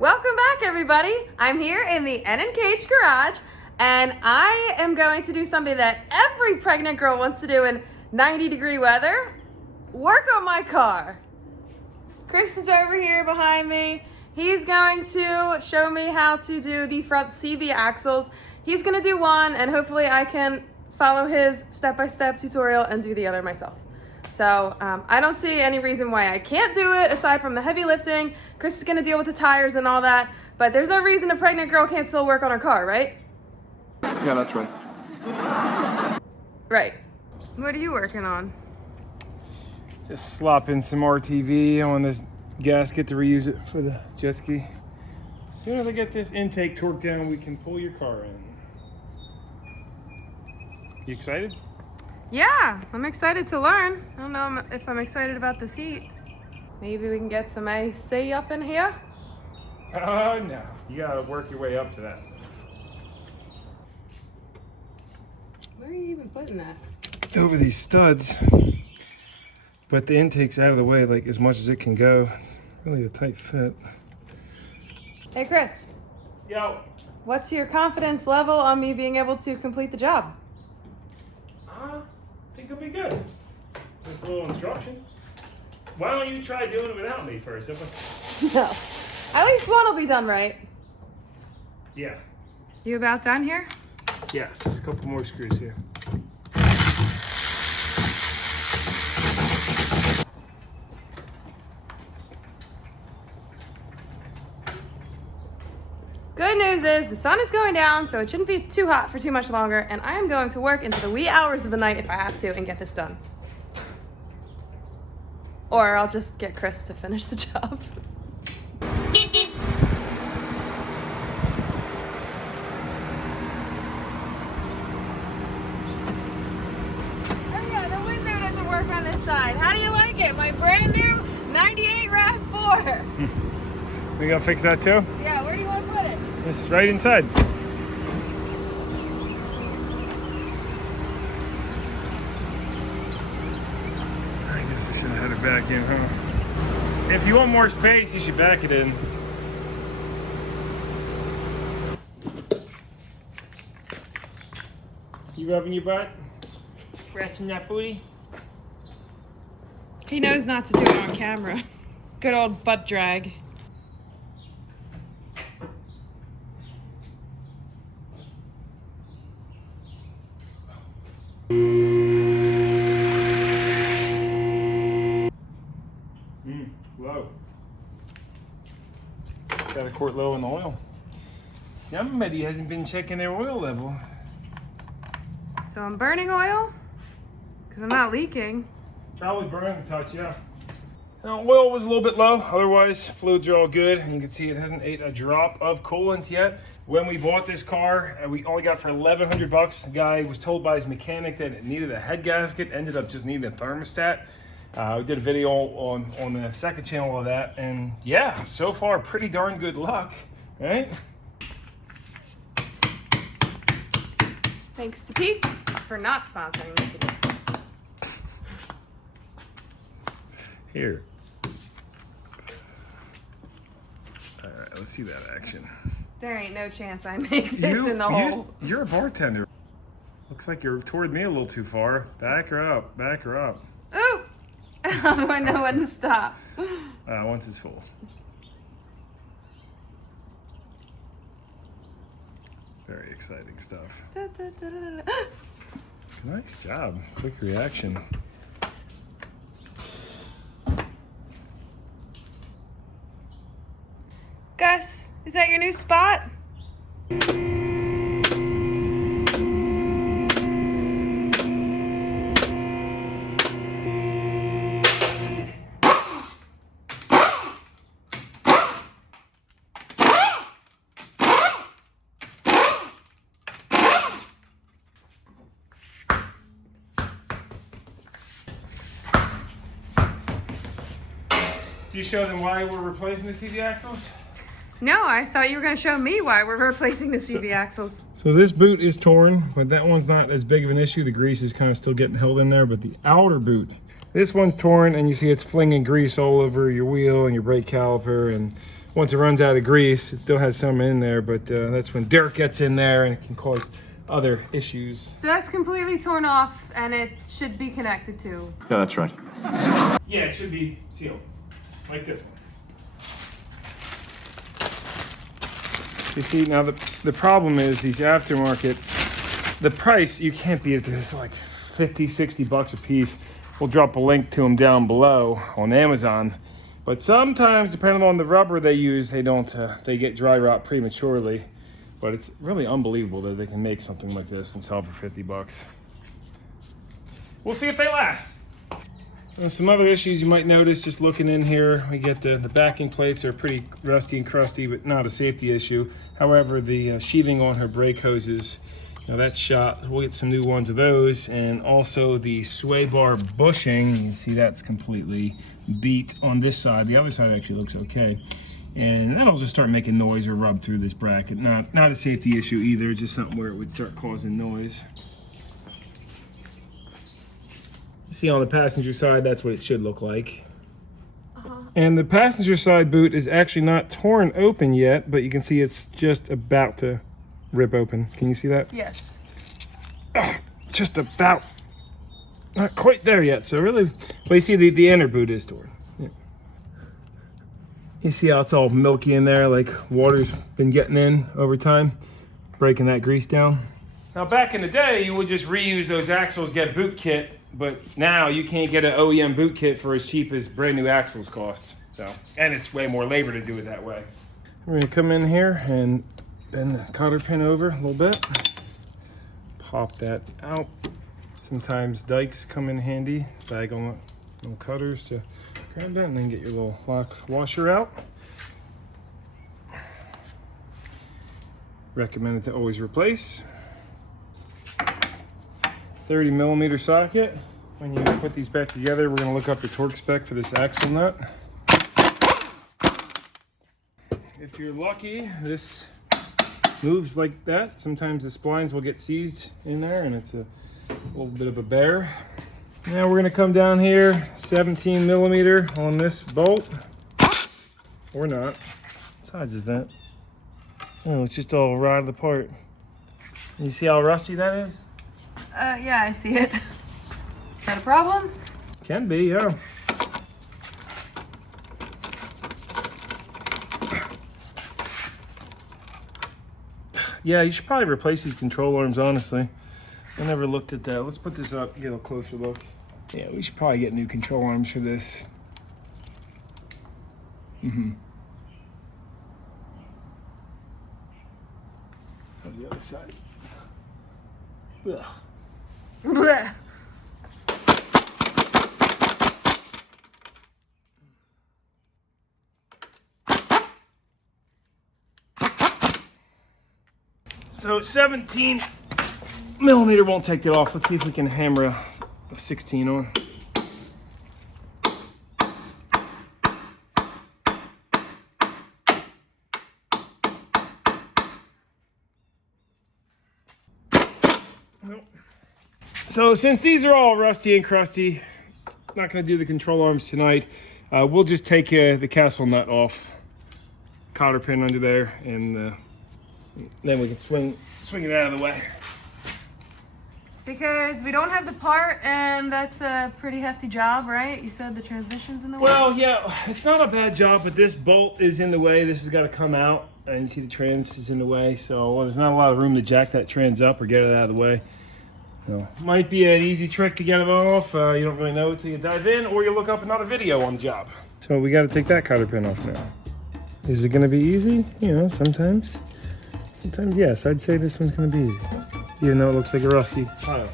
Welcome back, everybody. I'm here in the NNKH garage, and I am going to do something that every pregnant girl wants to do in 90-degree weather: work on my car. Chris is over here behind me. He's going to show me how to do the front CV axles. He's going to do one, and hopefully I can follow his step-by-step tutorial and do the other myself. So I don't see any reason why I can't do it aside from the heavy lifting. Chris is going to deal with the tires and all that, but there's no reason a pregnant girl can't still work on her car, right? Yeah, that's right. Right. What are you working on? Just slop in some RTV on this gasket to reuse it for the jet ski. As soon as I get this intake torqued down, we can pull your car in. You excited? Yeah, I'm excited to learn. I don't know if I'm excited about this heat. Maybe we can get some AC up in here? Oh no, you gotta work your way up to that. Where are you even putting that? Over these studs, but the intake's out of the way like as much as it can go. It's really a tight fit. Hey Chris, Yo. what's your confidence level on me being able to complete the job? I think it'll be good. With a little instruction. Why don't you try doing it without me first? No. At least one will be done right. Yeah. You about done here? Yes, a couple more screws here. Good news is the sun is going down, so it shouldn't be too hot for too much longer, and I am going to work into the wee hours of the night if I have to and get this done. Or I'll just get Chris to finish the job. Oh yeah, the window doesn't work on this side. How do you like it? My brand new 98 RAV4. We gotta fix that too? Yeah, where do you want to put it? It's right inside. I guess I should have had it back in, huh? If you want more space, you should back it in. You rubbing your butt? Scratching that booty? He knows not to do it on camera. Good old butt drag. Low. Got a quart low in the oil. Somebody hasn't been checking their oil level. So I'm burning oil? Because I'm not leaking. Probably burning a touch, yeah. Now, oil was a little bit low, otherwise fluids are all good. And you can see it hasn't ate a drop of coolant yet. When we bought this car, we only got for 1,100 bucks. The guy was told by his mechanic that it needed a head gasket, ended up just needing a thermostat. We did a video on the second channel of that, and yeah, so far pretty darn good luck, right? Thanks to Pete for not sponsoring this video. Here. All right, let's see that action. There ain't no chance I make this in the hole. You're a bartender. Looks like you're toward me a little too far. Back her up, back her up. Ooh! How do I know when to stop? Once it's full. Very exciting stuff. Da, da, da, da, da. Nice job. Quick reaction. Gus, is that your new spot? Do you show them why we're replacing the CV axles? No, I thought you were going to show me why we're replacing the CV axles. So this boot is torn, but that one's not as big of an issue. The grease is kind of still getting held in there, but the outer boot, this one's torn, and you see it's flinging grease all over your wheel and your brake caliper, and once it runs out of grease, it still has some in there, but that's when dirt gets in there and it can cause other issues. So that's completely torn off and it should be connected to. Yeah, that's right. Yeah, it should be sealed, like this one. You see, now the problem is these aftermarket, the price, you can't beat it. It's like 50, 60 bucks a piece. We'll drop a link to them down below on Amazon. But sometimes, depending on the rubber they use, they they get dry rot prematurely. But it's really unbelievable that they can make something like this and sell for 50 bucks. We'll see if they last. Some other issues you might notice just looking in here, we get the backing plates are pretty rusty and crusty, but not a safety issue. However, the sheathing on her brake hoses, that's shot. We'll get some new ones of those. And also the sway bar bushing, you can see that's completely beat on this side. The other side actually looks okay. And that'll just start making noise or rub through this bracket. Not a safety issue either, just something where it would start causing noise. See, on the passenger side, that's what it should look like. And the passenger side boot is actually not torn open yet, but you can see it's just about to rip open. Can you see that? Yes. Just about. Not quite there yet, so really, but you see the inner boot is torn. Yeah. You see how it's all milky in there, like water's been getting in over time, breaking that grease down. Now back in the day, you would just reuse those axles, get a boot kit, but now you can't get an OEM boot kit for as cheap as brand new axles cost. So, and it's way more labor to do it that way. We're gonna come in here and bend the cotter pin over a little bit. Pop that out. Sometimes dikes come in handy. Bag on little cutters to grab that and then get your little lock washer out. Recommended to always replace. 30 millimeter socket. When you put these back together, we're gonna look up the torque spec for this axle nut. If you're lucky, this moves like that. Sometimes the splines will get seized in there and it's a little bit of a bear. Now we're gonna come down here, 17 millimeter on this bolt. Or not. What size is that? Oh, it's just all rotted apart. You see how rusty that is? Yeah, I see it. Is that a problem? Can be, yeah. Yeah, you should probably replace these control arms, honestly. I never looked at that. Let's put this up, get a closer look. Yeah, we should probably get new control arms for this. How's the other side? Ugh. Blech. So 17 millimeter won't take it off. Let's see if we can hammer a 16 on. Nope. So since these are all rusty and crusty, not going to do the control arms tonight. We'll just take the castle nut off, cotter pin under there, and then we can swing it out of the way. Because we don't have the part, and that's a pretty hefty job, right? You said the transmission's in the way? Well, yeah, it's not a bad job, but this bolt is in the way. This has got to come out, and you see the trans is in the way, so there's not a lot of room to jack that trans up or get it out of the way. So, might be an easy trick to get it off. You don't really know until you dive in, or you look up another video on the job. So we got to take that cotter pin off now. Is it going to be easy? You know, sometimes. Sometimes, yes. I'd say this one's going to be easy. Even though it looks like a rusty tile.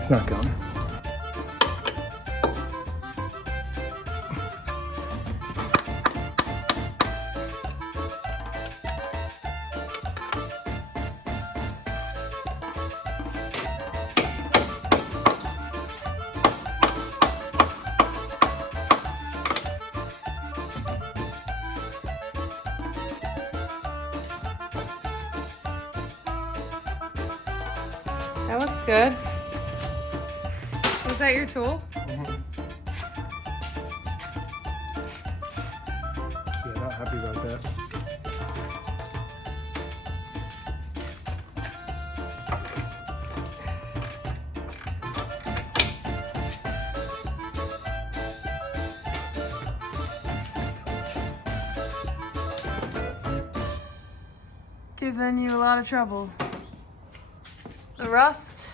It's not going. That looks good. Was that your tool? Yeah, not happy about that. Giving you a lot of trouble. The rust.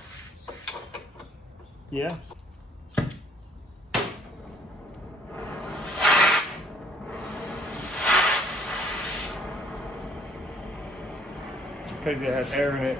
Yeah. Because it had air in it.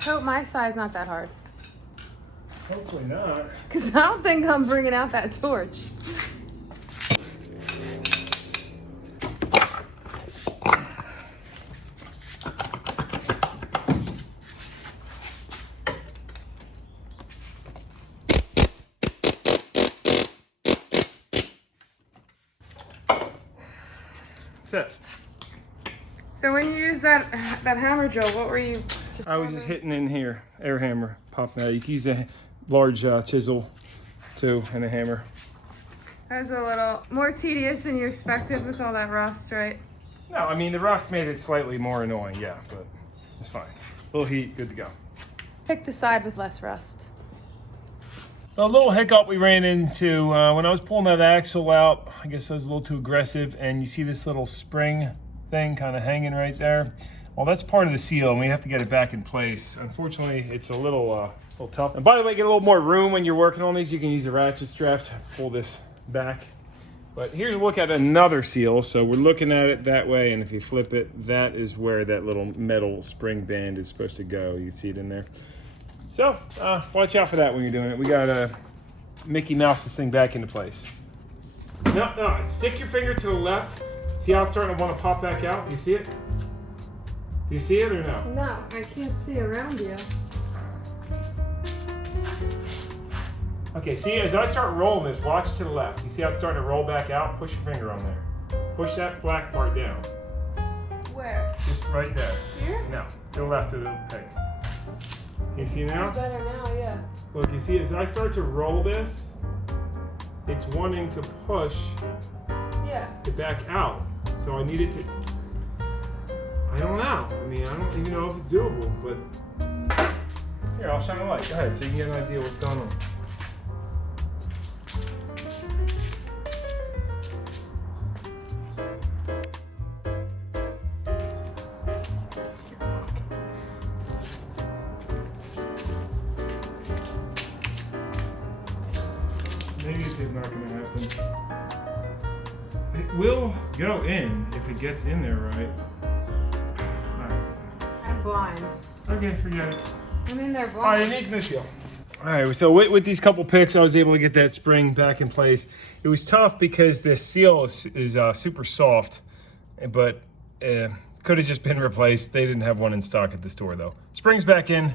Hope my side's not that hard. Hopefully not. Because I don't think I'm bringing out that torch. That's it. So when you use that hammer drill, what were you just... I was just hitting in here, air hammer, popping out. You can use a large chisel too, and a hammer. That was a little more tedious than you expected with all that rust, right? No, I mean, the rust made it slightly more annoying, yeah, but it's fine. A little heat, good to go. Pick the side with less rust. A little hiccup we ran into when I was pulling that axle out. I guess I was a little too aggressive, and you see this little spring thing kind of hanging right there. Well, that's part of the seal, and we have to get it back in place. Unfortunately, it's a little tough. And by the way, get a little more room when you're working on these. You can use a ratchet strap to pull this back. But here's a look at another seal. So we're looking at it that way, and if you flip it, that is where that little metal spring band is supposed to go. You can see it in there. So watch out for that when you're doing it. We gotta Mickey Mouse this thing back into place. No, stick your finger to the left. See how it's starting to want to pop back out? You see it? Do you see it or no? No, I can't see around you. Okay, see, as I start rolling this, watch to the left. You see how it's starting to roll back out? Push your finger on there. Push that black part down. Where? Just right there. Here? No, to the left of the peg. You see now? See better now, yeah. Look, you see, as I start to roll this, it's wanting to push it back out. So I need it to, I don't know. I mean, I don't even know if it's doable, but here, I'll shine a light. Go ahead, so you can get an idea what's going on. Maybe it's not going to happen. It will go in if it gets in there right. I'm blind. Okay, forget it. I'm in there All right, blind. it needs no seal. All right, so with these couple picks, I was able to get that spring back in place. It was tough because this seal is super soft, but could have just been replaced. They didn't have one in stock at the store though. Spring's back in.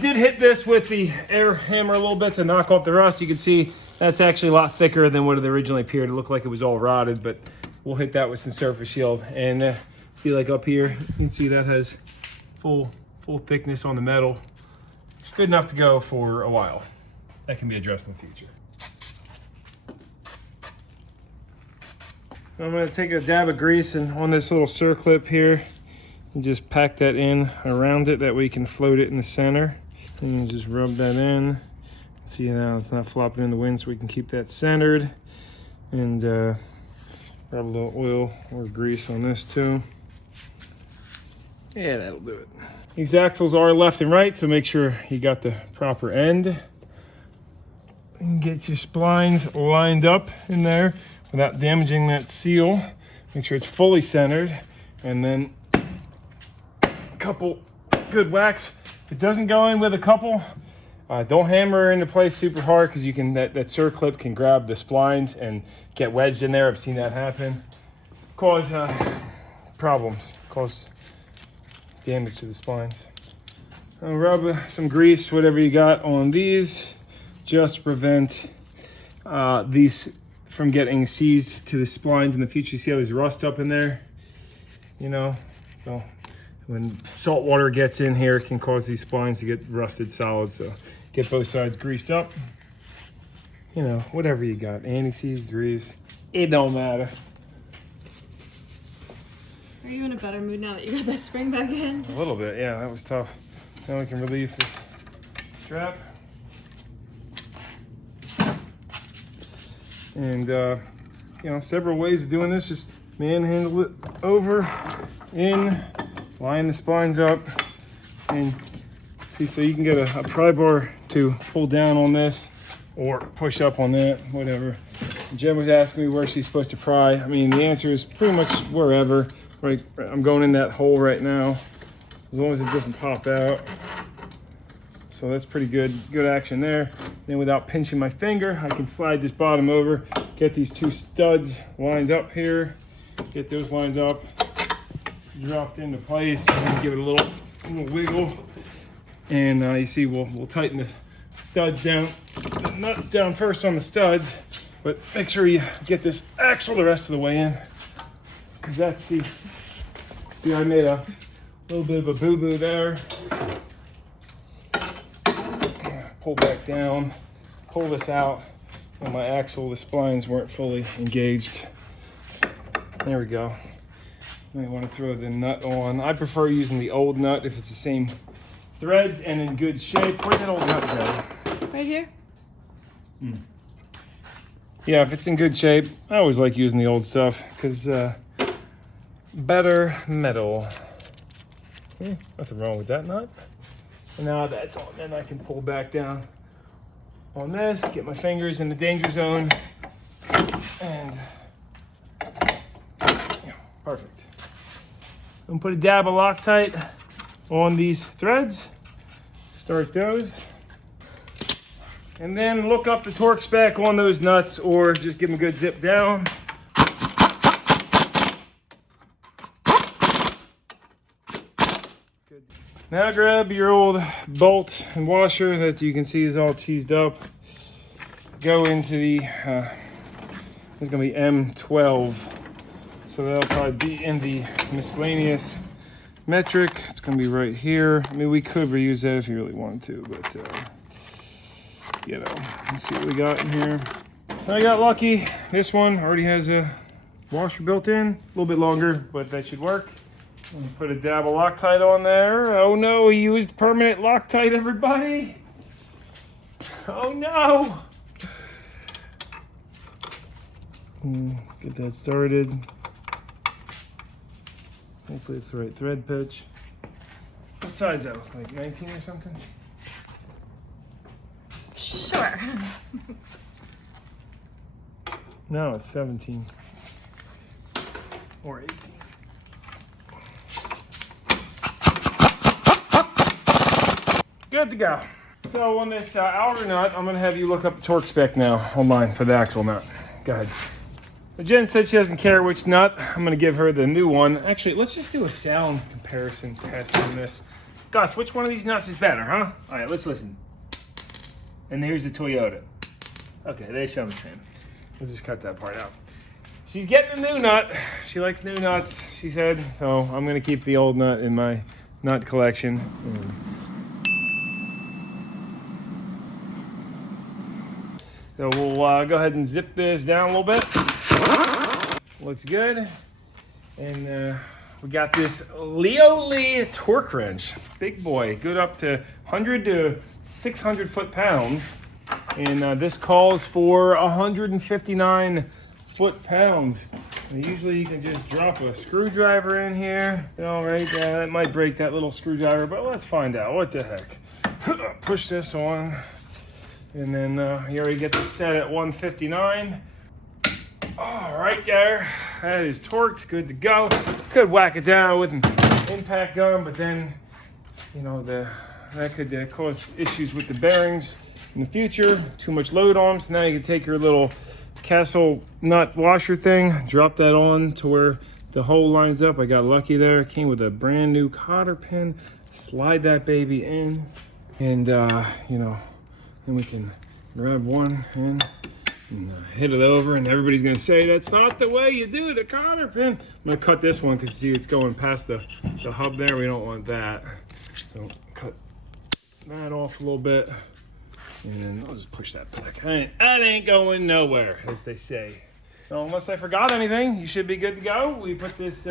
Did hit this with the air hammer a little bit to knock off the rust. You can see that's actually a lot thicker than what it originally appeared. It looked like it was all rotted, but we'll hit that with some surface shield. And see, like up here, you can see that has full thickness on the metal. It's good enough to go for a while. That can be addressed in the future. I'm gonna take a dab of grease and on this little circlip here, and just pack that in around it. That way you can float it in the center. And you just rub that in. See now it's not flopping in the wind, so we can keep that centered. And rub a little oil or grease on this too. Yeah, that'll do it. These axles are left and right, so make sure you got the proper end. And get your splines lined up in there without damaging that seal. Make sure it's fully centered, and then a couple good whacks. If it doesn't go in with a couple, don't hammer into place super hard, because you can that circlip can grab the splines and get wedged in there. I've seen that happen. Cause problems, cause damage to the splines. Rub some grease, whatever you got on these, just to prevent these from getting seized to the splines in the future. You see how there's rust up in there? You know, so when salt water gets in here, it can cause these splines to get rusted solid. So get both sides greased up. You know, whatever you got, anti-seize, grease, it don't matter. Are you in a better mood now that you got that spring back in? A little bit, yeah, that was tough. Now we can release this strap. And, you know, several ways of doing this. Just manhandle it over, in, line the splines up, and see, so you can get a pry bar to pull down on this or push up on that, whatever. Jen was asking me where she's supposed to pry. I mean, the answer is pretty much wherever. Right, I'm going in that hole right now, as long as it doesn't pop out. So that's pretty good action there. Then without pinching my finger, I can slide this bottom over, get these two studs lined up here, get those lined up, dropped into place, and then give it a little wiggle. And you see, we'll tighten the studs down, the nuts down first on the studs, but make sure you get this axle the rest of the way in. Because that's, see, I made a little bit of a boo-boo there. Pull back down, pull this out, and my axle, the splines weren't fully engaged. There we go. Now you want to throw the nut on. I prefer using the old nut if it's the same threads and in good shape. Where'd that old nut go? Right here. Yeah, if it's in good shape, I always like using the old stuff, because better metal. Nothing wrong with that nut. And now that's on, then I can pull back down on this, get my fingers in the danger zone, and yeah, perfect. I'm gonna put a dab of Loctite on these threads, start those, and then look up the torque spec on those nuts, or just give them a good zip down. Now grab your old bolt and washer that you can see is all cheesed up. Go into the, it's gonna be M12. So that'll probably be in the miscellaneous metric. It's gonna be right here. I mean, we could reuse that if you really wanted to, but you know, let's see what we got in here. I got lucky. This one already has a washer built in, a little bit longer, but that should work. Put a dab of Loctite on there. Oh no, he used permanent Loctite, everybody. Oh no. Get that started. Hopefully it's the right thread pitch. What size though? Like 19 or something? Sure. No, it's 17. Or 18. Good to go. So on this outer nut, I'm gonna have you look up the torque spec now online for the axle nut. Go ahead. Jen said she doesn't care which nut. I'm gonna give her the new one. Actually, let's just do a sound comparison test on this. Gus, which one of these nuts is better, huh? All right, let's listen. And here's the Toyota. Okay, they sound the same. Let's just cut that part out. She's getting a new nut. She likes new nuts, she said. So I'm gonna keep the old nut in my nut collection. So we'll go ahead and zip this down a little bit. Looks good. And we got this Leo Lee torque wrench. Big boy, good up to 100 to 600 foot-pounds. And this calls for 159 foot-pounds. And usually you can just drop a screwdriver in here. All right, that might break that little screwdriver, but let's find out. What the heck? Push this on. And then you already get this set at 159. All right, there. That is torqued, good to go. Could whack it down with an impact gun, but then, you know, that could cause issues with the bearings in the future. Too much load on them. So now you can take your little castle nut washer thing, drop that on to where the hole lines up. I got lucky there. It came with a brand new cotter pin. Slide that baby in, and you know, then we can grab one and hit it over. And everybody's gonna say that's not the way you do the cotter pin. I'm gonna cut this one because see it's going past the hub there. We don't want that, so cut that off a little bit. And then I'll just push that back. That ain't going nowhere, as they say. So unless I forgot anything, you should be good to go. We put this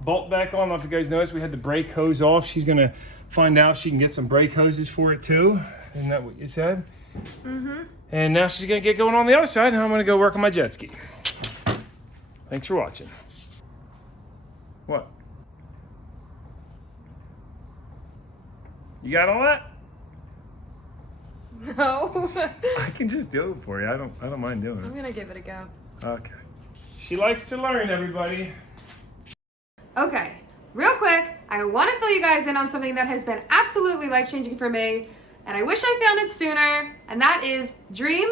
bolt back on. I don't know if you guys noticed, we had the brake hose off. She's gonna find out if she can get some brake hoses for it too. Isn't that what you said? Mm-hmm. And now she's gonna get going on the other side, and I'm gonna go work on my jet ski. Thanks for watching. What? You got all that? No. I can just do it for you. I don't mind doing it. I'm gonna give it a go. Okay. She likes to learn, everybody. Okay, real quick, I want to fill you guys in on something that has been absolutely life-changing for me, and I wish I found it sooner, and that is Dream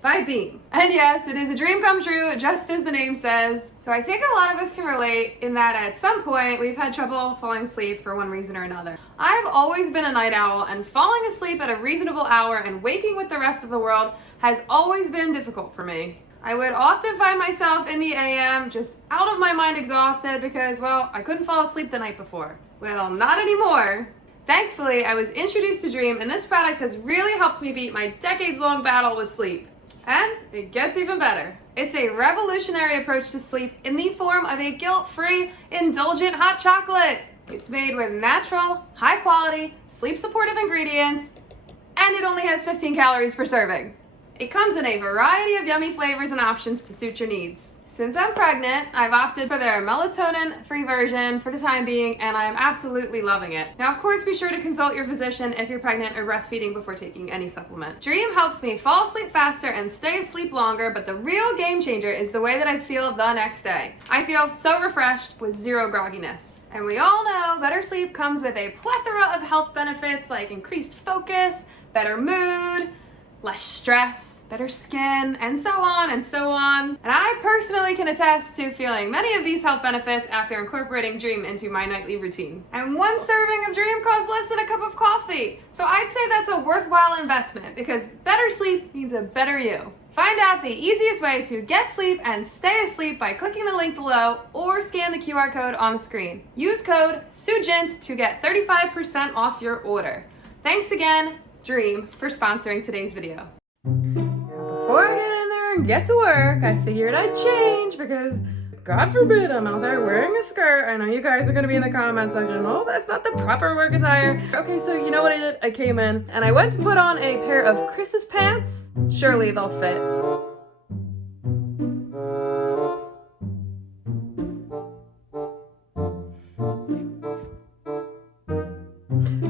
by Beam. And yes, it is a dream come true, just as the name says. So I think a lot of us can relate in that at some point we've had trouble falling asleep for one reason or another. I've always been a night owl, and falling asleep at a reasonable hour and waking with the rest of the world has always been difficult for me. I would often find myself in the AM just out of my mind exhausted because, well, I couldn't fall asleep the night before. Well, not anymore. Thankfully, I was introduced to Dream, and this product has really helped me beat my decades-long battle with sleep. And it gets even better. It's a revolutionary approach to sleep in the form of a guilt-free, indulgent hot chocolate. It's made with natural, high-quality, sleep-supportive ingredients, and it only has 15 calories per serving. It comes in a variety of yummy flavors and options to suit your needs. Since I'm pregnant, I've opted for their melatonin-free version for the time being, and I'm absolutely loving it. Now, of course, be sure to consult your physician if you're pregnant or breastfeeding before taking any supplement. Dream helps me fall asleep faster and stay asleep longer, but the real game changer is the way that I feel the next day. I feel so refreshed with zero grogginess. And we all know better sleep comes with a plethora of health benefits like increased focus, better mood, less stress, better skin, and so on and so on. And I personally can attest to feeling many of these health benefits after incorporating Dream into my nightly routine. And one serving of Dream costs less than a cup of coffee. So I'd say that's a worthwhile investment because better sleep means a better you. Find out the easiest way to get sleep and stay asleep by clicking the link below or scan the QR code on the screen. Use code SUGINT to get 35% off your order. Thanks again, Dream, for sponsoring today's video. Before I get in there and get to work, I figured I'd change because, God forbid, I'm out there wearing a skirt. I know you guys are gonna be in the comment section, oh, that's not the proper work attire. Okay, so you know what I did? I came in and I went to put on a pair of Chris's pants. Surely they'll fit.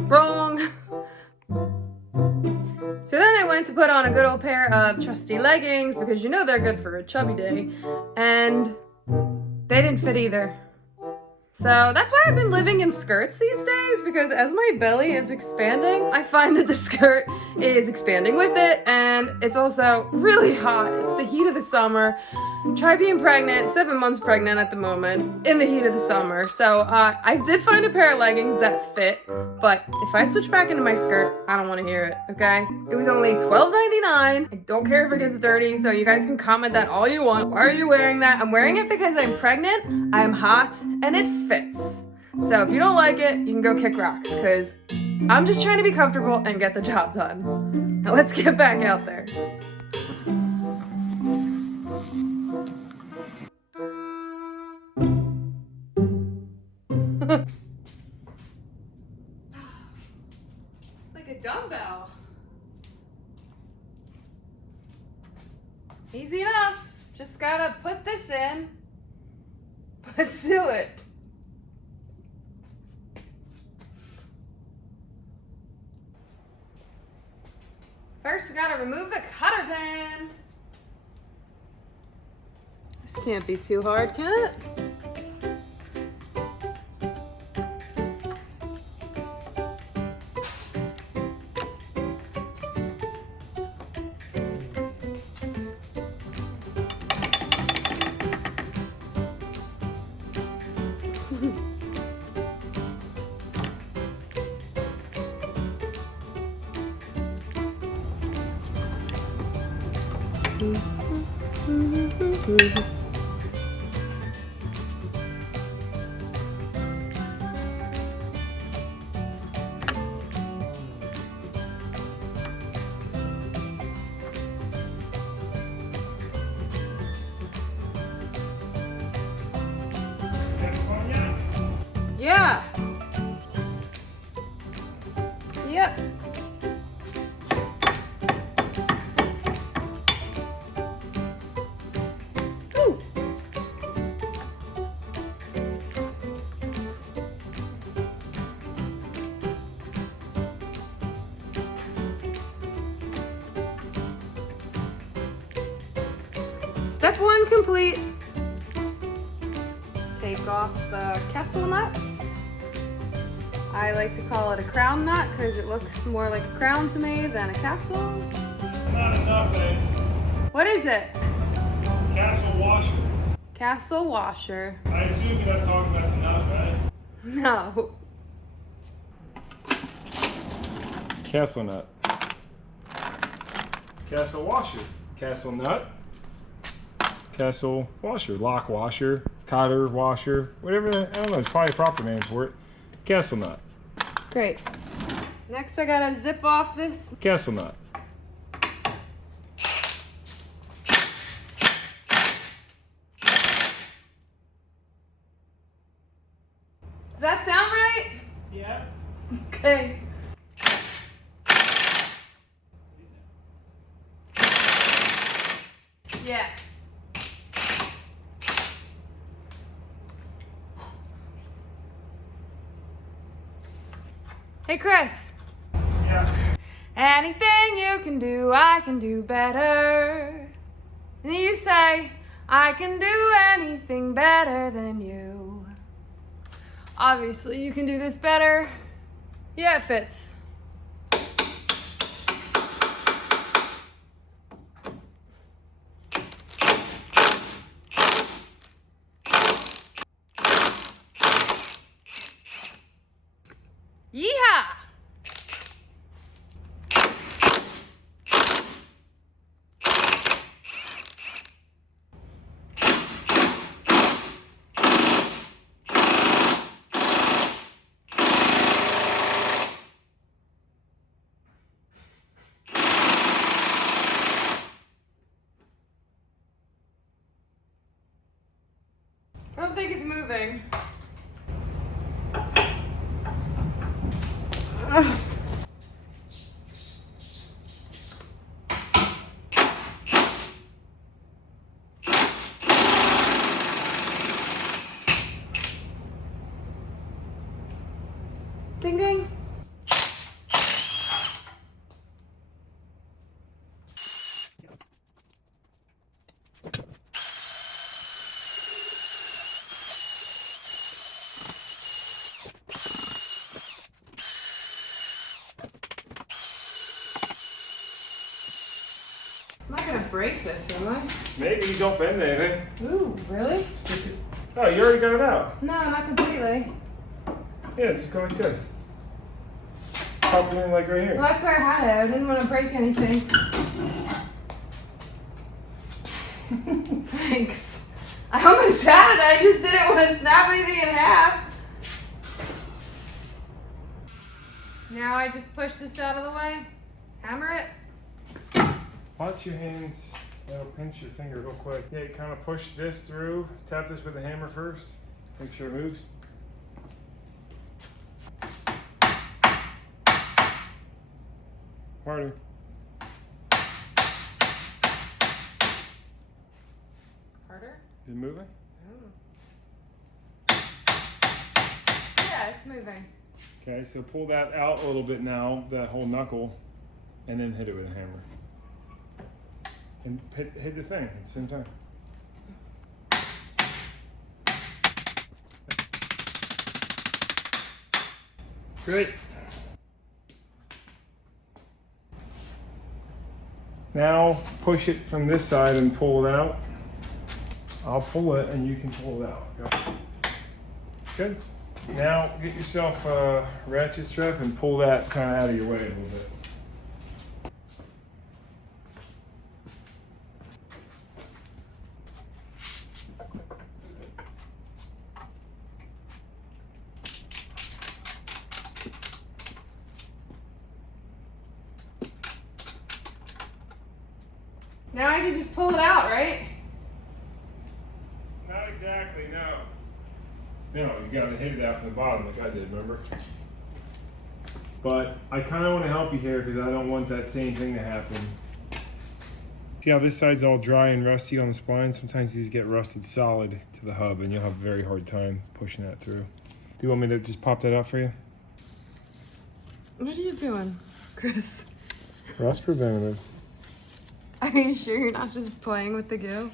Wrong. So then I went to put on a good old pair of trusty leggings because you know they're good for a chubby day, and they didn't fit either. So that's why I've been living in skirts these days, because as my belly is expanding, I find that the skirt is expanding with it, and it's also really hot. It's the heat of the summer. Try being pregnant, 7 months pregnant at the moment, in the heat of the summer. So I did find a pair of leggings that fit, but if I switch back into my skirt, I don't want to hear it, okay? It was only $12.99. I don't care if it gets dirty, so you guys can comment that all you want. Why are you wearing that? I'm wearing it because I'm pregnant, I'm hot, and it fits. So if you don't like it, you can go kick rocks, because I'm just trying to be comfortable and get the job done. Now let's get back out there. It's like a dumbbell. Easy enough. Just gotta put this in Let's do it. First, we gotta remove the cutter pin. This can't be too hard, can it? Yeah. Yep. Ooh. Step 1 complete. Take off the castle nuts. I like to call it a crown nut because it looks more like a crown to me than a castle. Not enough, babe. What is it? Castle washer. Castle washer. I assume you're not talking about the nut, right? No. Castle nut. Castle washer. Castle nut. Castle washer. Lock washer. Cotter washer. Whatever. I don't know. It's probably a proper name for it. Castle nut. Great. Next I gotta zip off this. Castle nut. Does that sound right? Yeah. Okay. Yeah. Hey Chris. Yeah. Anything you can do, I can do better. And you say, I can do anything better than you. Obviously, you can do this better. Yeah, it fits. Yeehaw! I don't think it's moving. Ugh. Ding ding. I'm not gonna break this, am I? Maybe you don't bend anything. Ooh, really? Stick it. Oh, you already got it out. No, not completely. Yeah, it's going good. Pop it in like right here. Well, that's where I had it. I didn't want to break anything. Thanks. I almost had it. I just didn't want to snap anything in half. Now I just push this out of the way. Hammer it. Watch your hands. That'll pinch your finger real quick. Yeah, you kind of push this through. Tap this with the hammer first. Make sure it moves. Harder. Harder? Is it moving? I don't know. Yeah, it's moving. Okay, so pull that out a little bit now, that whole knuckle, and then hit it with a hammer. And hit the thing at the same time. Great. Now push it from this side and pull it out. I'll pull it and you can pull it out. Go. Good. Now get yourself a ratchet strap and pull that kind of out of your way a little bit. Now I can just pull it out, right? Not exactly, no. No, you gotta hit it out from the bottom like I did, remember? But I kind of want to help you here because I don't want that same thing to happen. See how this side's all dry and rusty on the spline? Sometimes these get rusted solid to the hub and you'll have a very hard time pushing that through. Do you want me to just pop that out for you? What are you doing, Chris? Rust preventative. Are you sure you're not just playing with the goo?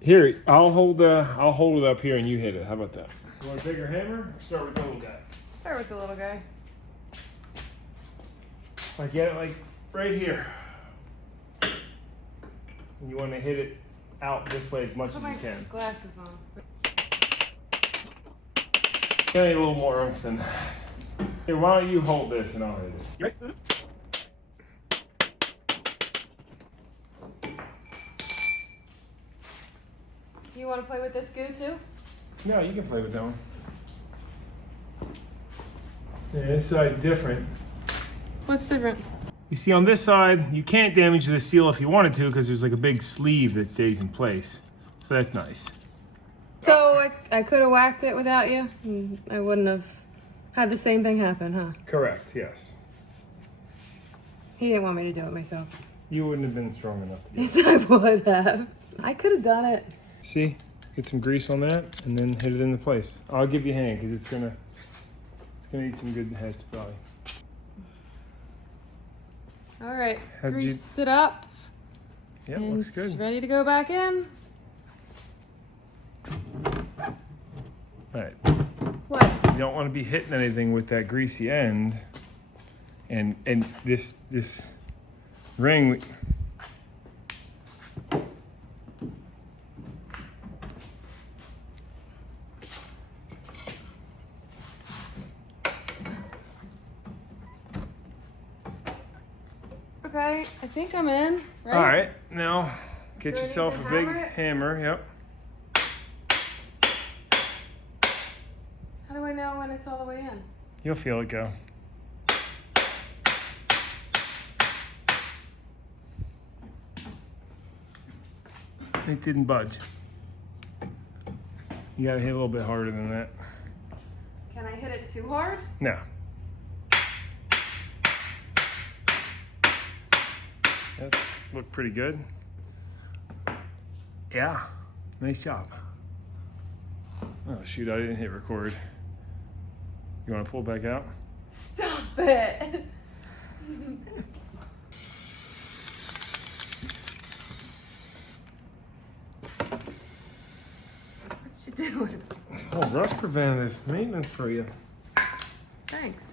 Here, I'll hold it up here and you hit it. How about that? You want a bigger hammer? Or start with the little guy. Start with the little guy. I get it like right here. And you want to hit it out this way as much Put as my you can. glasses on. Got a little more oomph than that. Here, why don't you hold this and I'll hit it. You ready? You want to play with this goo too? No, you can play with that one. Yeah, this side's different. What's different? You see, on this side, you can't damage the seal if you wanted to because there's like a big sleeve that stays in place. So that's nice. So I could have whacked it without you? I wouldn't have had the same thing happen, huh? Correct, yes. He didn't want me to do it myself. You wouldn't have been strong enough to do it. Yes, I would have. I could have done it. See, get some grease on that and then hit it into place. I'll give you a hand because it's gonna need some good heads probably. All right, How'd you- greased it up. Yeah, And looks it's good. ready to go back in. All right. What? You don't want to be hitting anything with that greasy end, and this ring. Okay, I think I'm in. Right? All right, now get Do I need yourself to a big hammer it? hammer. Yep. How do I know when it's all the way in? You'll feel it go. It didn't budge. You gotta hit a little bit harder than that. Can I hit it too hard? No. That looked pretty good. Yeah, nice job. Oh shoot, I didn't hit record. You wanna pull it back out? Stop it! What you doing? Oh, rust preventative maintenance for you. Thanks.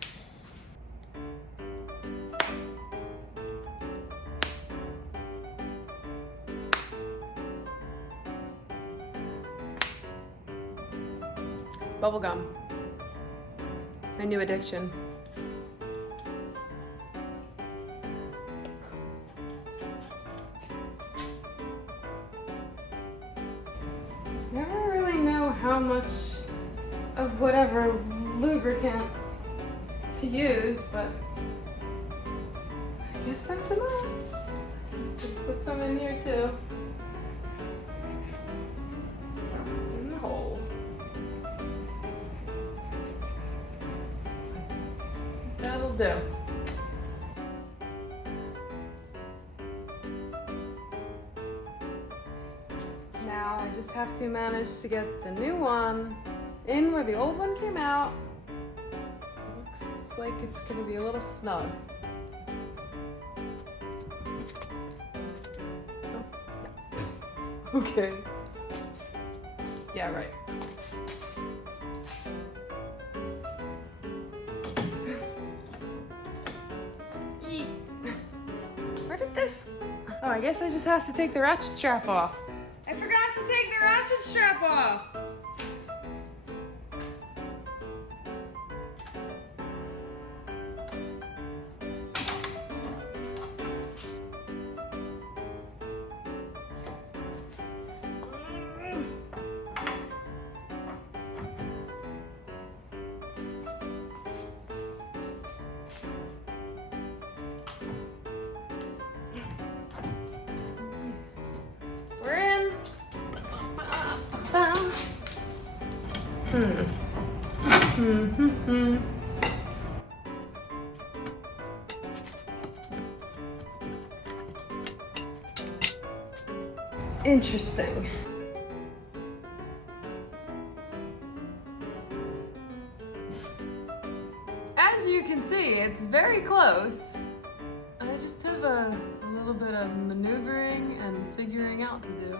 Bubblegum. My new addiction. Never really know how much of whatever lubricant to use, but I guess that's enough. So put some in here too. In the hole. That'll do. Now I just have to manage to get the new one in where the old one came out. Looks like it's gonna be a little snug. Oh. Okay. Yeah, right. Where did this? Oh, I guess I just have to take the ratchet strap off. I forgot to take the ratchet strap off. We're in. Interesting. As you can see, it's very close. I just have a little bit of maneuvering and figuring out to do.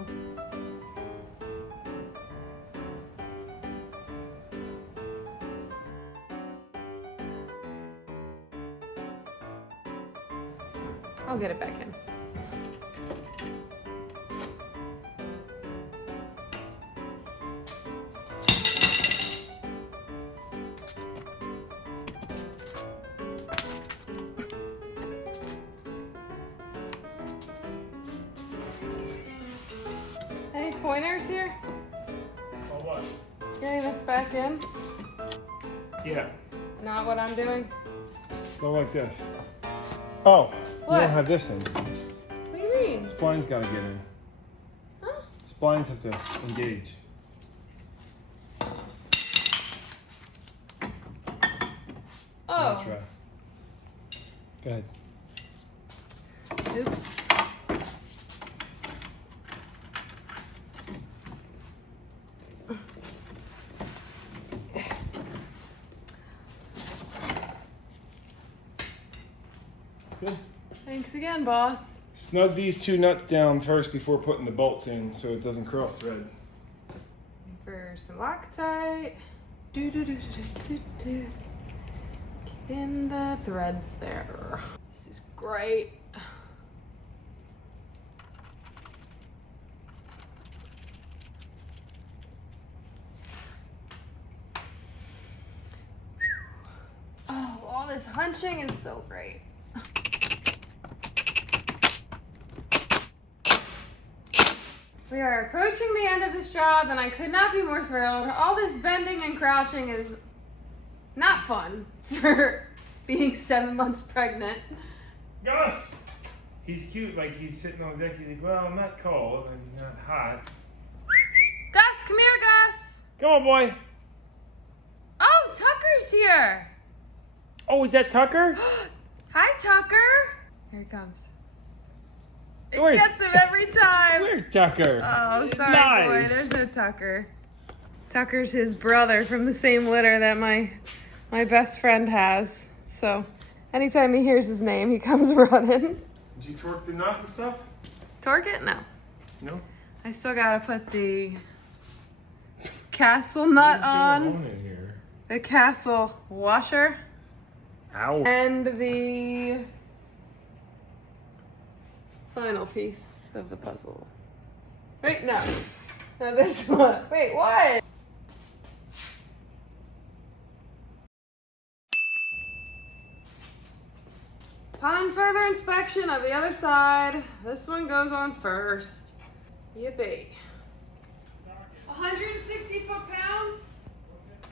I'll get it back in. Any pointers here? Oh, what? Getting this back in? Yeah. Not what I'm doing? Go like this. Oh, What? you don't have this in. What do you mean? Splines gotta get in. Huh? Splines have to engage. Oh. Try. Go ahead. Oops. Good. Thanks again, boss. Snug these two nuts down first before putting the bolts in so it doesn't cross thread. For some Loctite. Do do do do do do. Keep in the threads there. This is great. Oh, all this hunching is so great. We are approaching the end of this job and I could not be more thrilled. All this bending and crouching is not fun for being 7 months pregnant. Gus! He's cute, like he's sitting on the deck, he's like, well, I'm not cold, I'm not hot. Gus, come here, Gus. Come on, boy! Oh, Tucker's here. Oh, is that Tucker? Hi, Tucker. Here he comes. It Where's- gets him every time. Where's Tucker? Oh, sorry, Nice. boy. There's no Tucker. Tucker's his brother from the same litter that my best friend has. So anytime he hears his name, he comes running. Did you torque the nut and stuff? Torque it? No. No? I still gotta put the castle nut What's going on, in here? the castle washer, Ow. and the final piece of the puzzle. Wait, no. No, this one. Wait, what? Upon further inspection of the other side, this one goes on first. Yippee. 160 foot-pounds?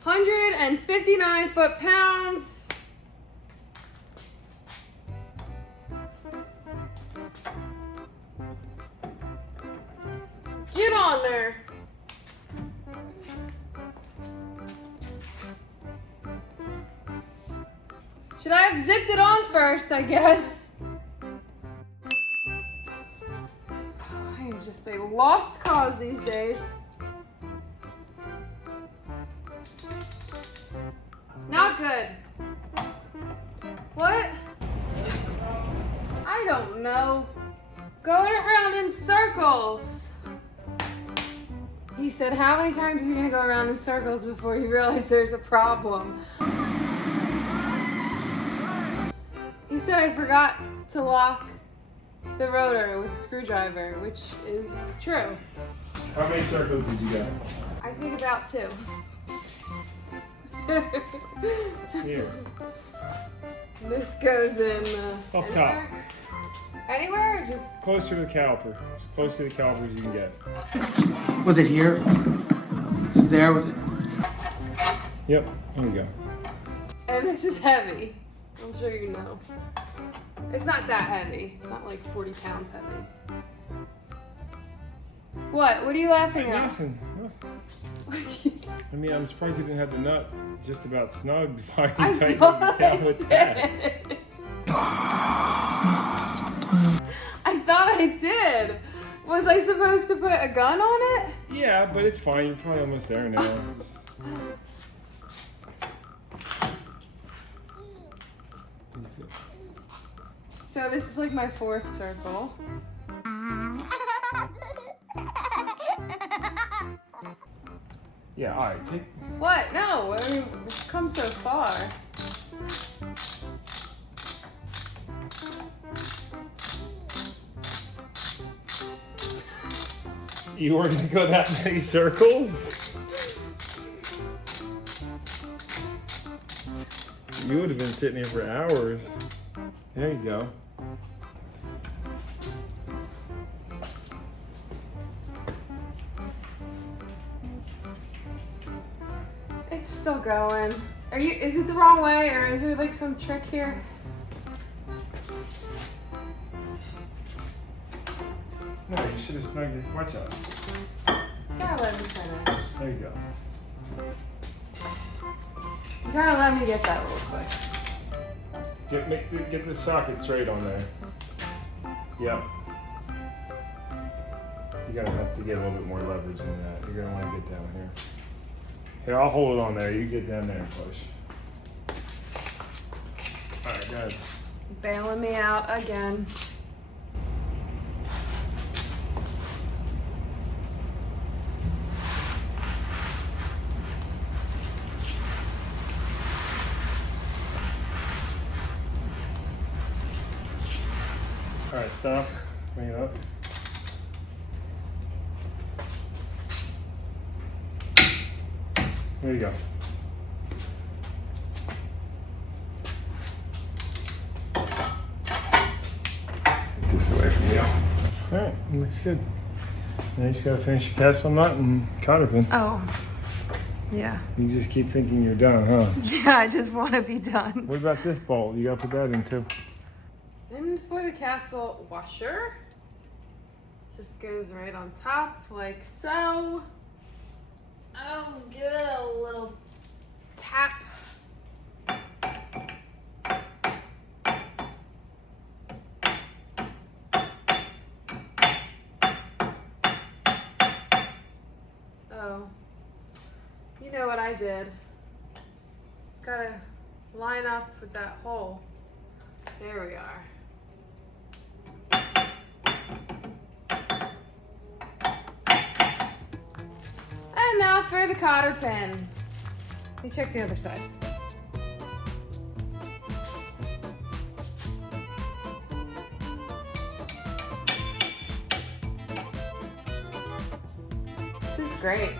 159 foot-pounds. Get on there. Should I have zipped it on first, I guess? I am just just a lost cause these days. Not good. What? I don't know. Going around in circles. He said, how many times are you gonna go around in circles before you realize there's a problem? He said I forgot to lock the rotor with a screwdriver, which is true. How many circles did you go? I think about 2. Here. This goes in Up anywhere? top. Anywhere or just? Closer to the caliper. As close to the caliper as you can get. Was it here? Was it there? Was it? Yep, here we go. And this is heavy. I'm sure you know. It's not that heavy. It's not like 40 pounds heavy. What? What are you laughing at? Nothing. I mean, I'm surprised you didn't have the nut just about snug. Why are you tightening the down with that? I thought I did. Was I supposed to put a gun on it? Yeah, but it's fine. You're probably almost there now. So this is like my 4th circle. Yeah, all right. Take. What? No, I mean, we've come so far. You were gonna go that many circles? You would have been sitting here for hours. There you go. It's still going. Is it the wrong way or is there like some trick here? No, you should have snugged your. Watch out. Gotta let me finish. There you go. You gotta let me get that real quick. Get the socket straight on there. Yep. You're gonna have to get a little bit more leverage in that. You're gonna want to get down here. Here, I'll hold it on there. You get down there and push. All right, go ahead. Bailing me out again. All right, stop. Bring it up. There you go. Get this away from you. All right, looks good. Now you just gotta finish your castle nut and cotter pin. Oh, yeah. You just keep thinking you're done, huh? Yeah, I just want to be done. What about this bolt? You gotta put that in too. And for the castle washer, just goes right on top like so. I'll give it a little tap. Oh, you know what I did. It's gotta line up with that hole. There we are. And now for the cotter pin. Let me check the other side. This is great.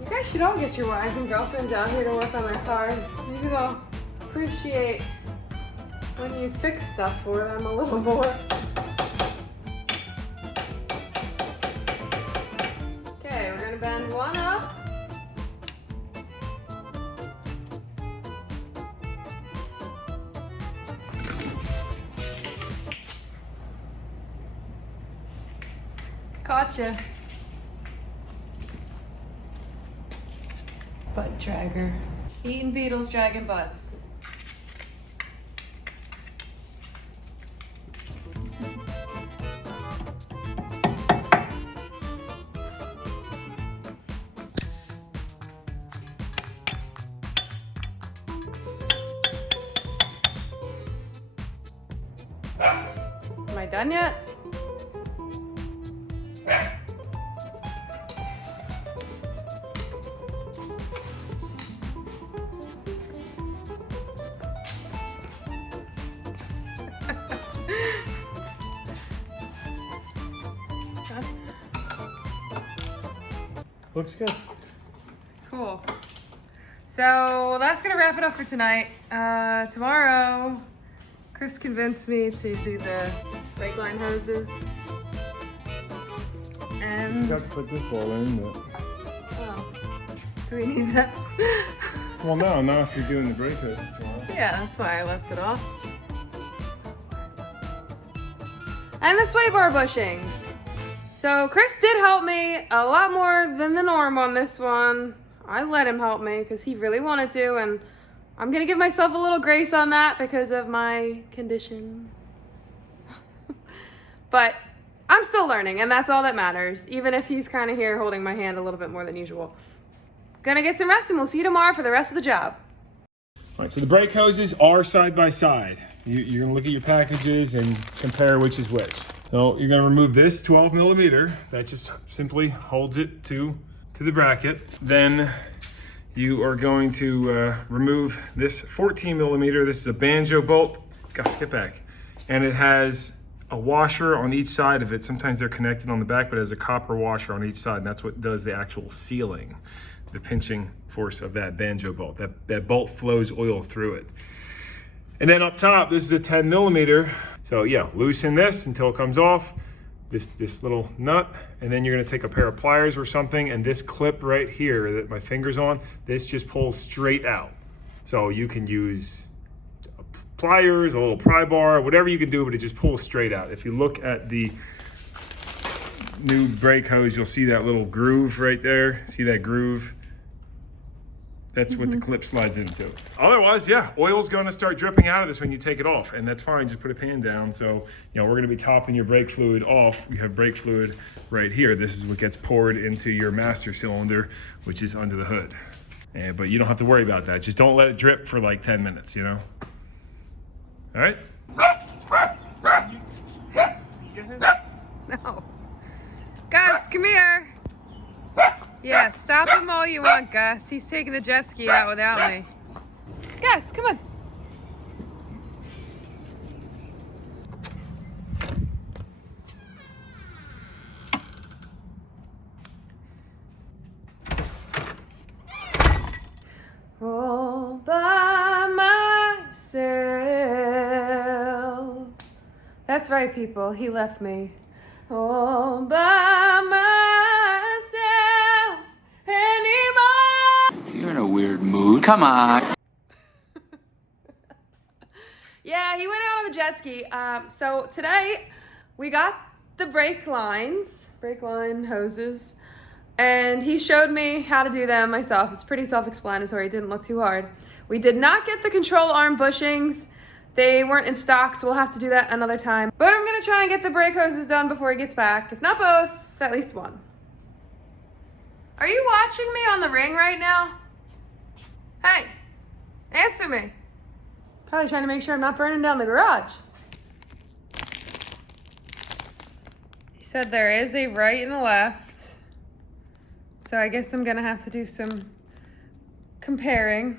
You guys should all get your wives and girlfriends out here to work on their cars. Maybe they'll appreciate when you fix stuff for them a little more. Okay, we're gonna bend one up. Gotcha. Butt dragger. Eating beetles, dragging butts. Am I done yet? Looks good. Cool. So that's gonna wrap it up for tonight. Tomorrow, Chris convinced me to do the brake line hoses. And You have to put this ball in, but... oh, do we need that? Well, no, not if you're doing the brake hoses tomorrow. Yeah, that's why I left it off. And the sway bar bushings. So Chris did help me a lot more than the norm on this one. I let him help me because he really wanted to, and I'm gonna give myself a little grace on that because of my condition. But I'm still learning, and that's all that matters, even if he's kind of here holding my hand a little bit more than usual. Gonna get some rest, and we'll see you tomorrow for the rest of the job. All right, so the brake hoses are side by side. You're gonna look at your packages and compare which is which. So you're gonna remove this 12 millimeter. That just simply holds it to the bracket. Then you are going to remove this 14 millimeter. This is a banjo bolt. Gosh, get back. And it has a washer on each side of it. Sometimes they're connected on the back, but it has a copper washer on each side, and that's what does the actual sealing, the pinching force of that banjo bolt. That bolt flows oil through it. And then up top, this is a 10 millimeter. So yeah, loosen this until it comes off, this little nut, and then you're gonna take a pair of pliers or something, and this clip right here that my finger's on, this just pulls straight out. So you can use pliers, a little pry bar, whatever you can do, but it just pulls straight out. If you look at the new brake hose, you'll see that little groove right there. See that groove? That's what the clip slides into. Otherwise, yeah, oil's gonna start dripping out of this when you take it off, and that's fine, just put a pan down. So, you know, we're gonna be topping your brake fluid off. We have brake fluid right here. This is what gets poured into your master cylinder, which is under the hood. But you don't have to worry about that. Just don't let it drip for like 10 minutes, you know? All right? No. Gus, come here. Yeah, stop him all you want, Gus. He's taking the jet ski out without me. Gus, come on. All by myself. That's right, people. He left me. All by myself anymore. You're in a weird mood. Come on. Yeah, he went out on the jet ski. So today we got the brake line hoses, and he showed me how to do them myself. It's pretty self-explanatory. It didn't look too hard. We did not get the control arm bushings. They weren't in stock, so we'll have to do that another time. But I'm gonna try and get the brake hoses done before he gets back. If not both, at least one. Are you watching me on the ring right now? Hey, answer me. Probably trying to make sure I'm not burning down the garage. He said there is a right and a left. So I guess I'm gonna have to do some comparing.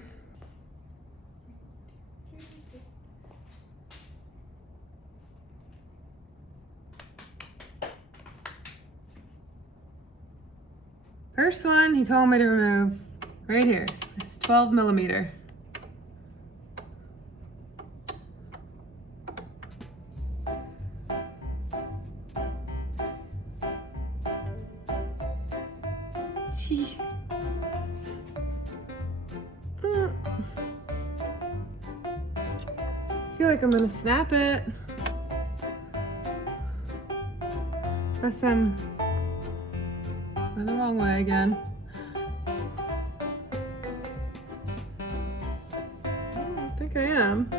First one, he told me to remove right here. It's 12 millimeter. I feel like I'm gonna snap it. Guess I'm going the wrong way again. I don't think I am.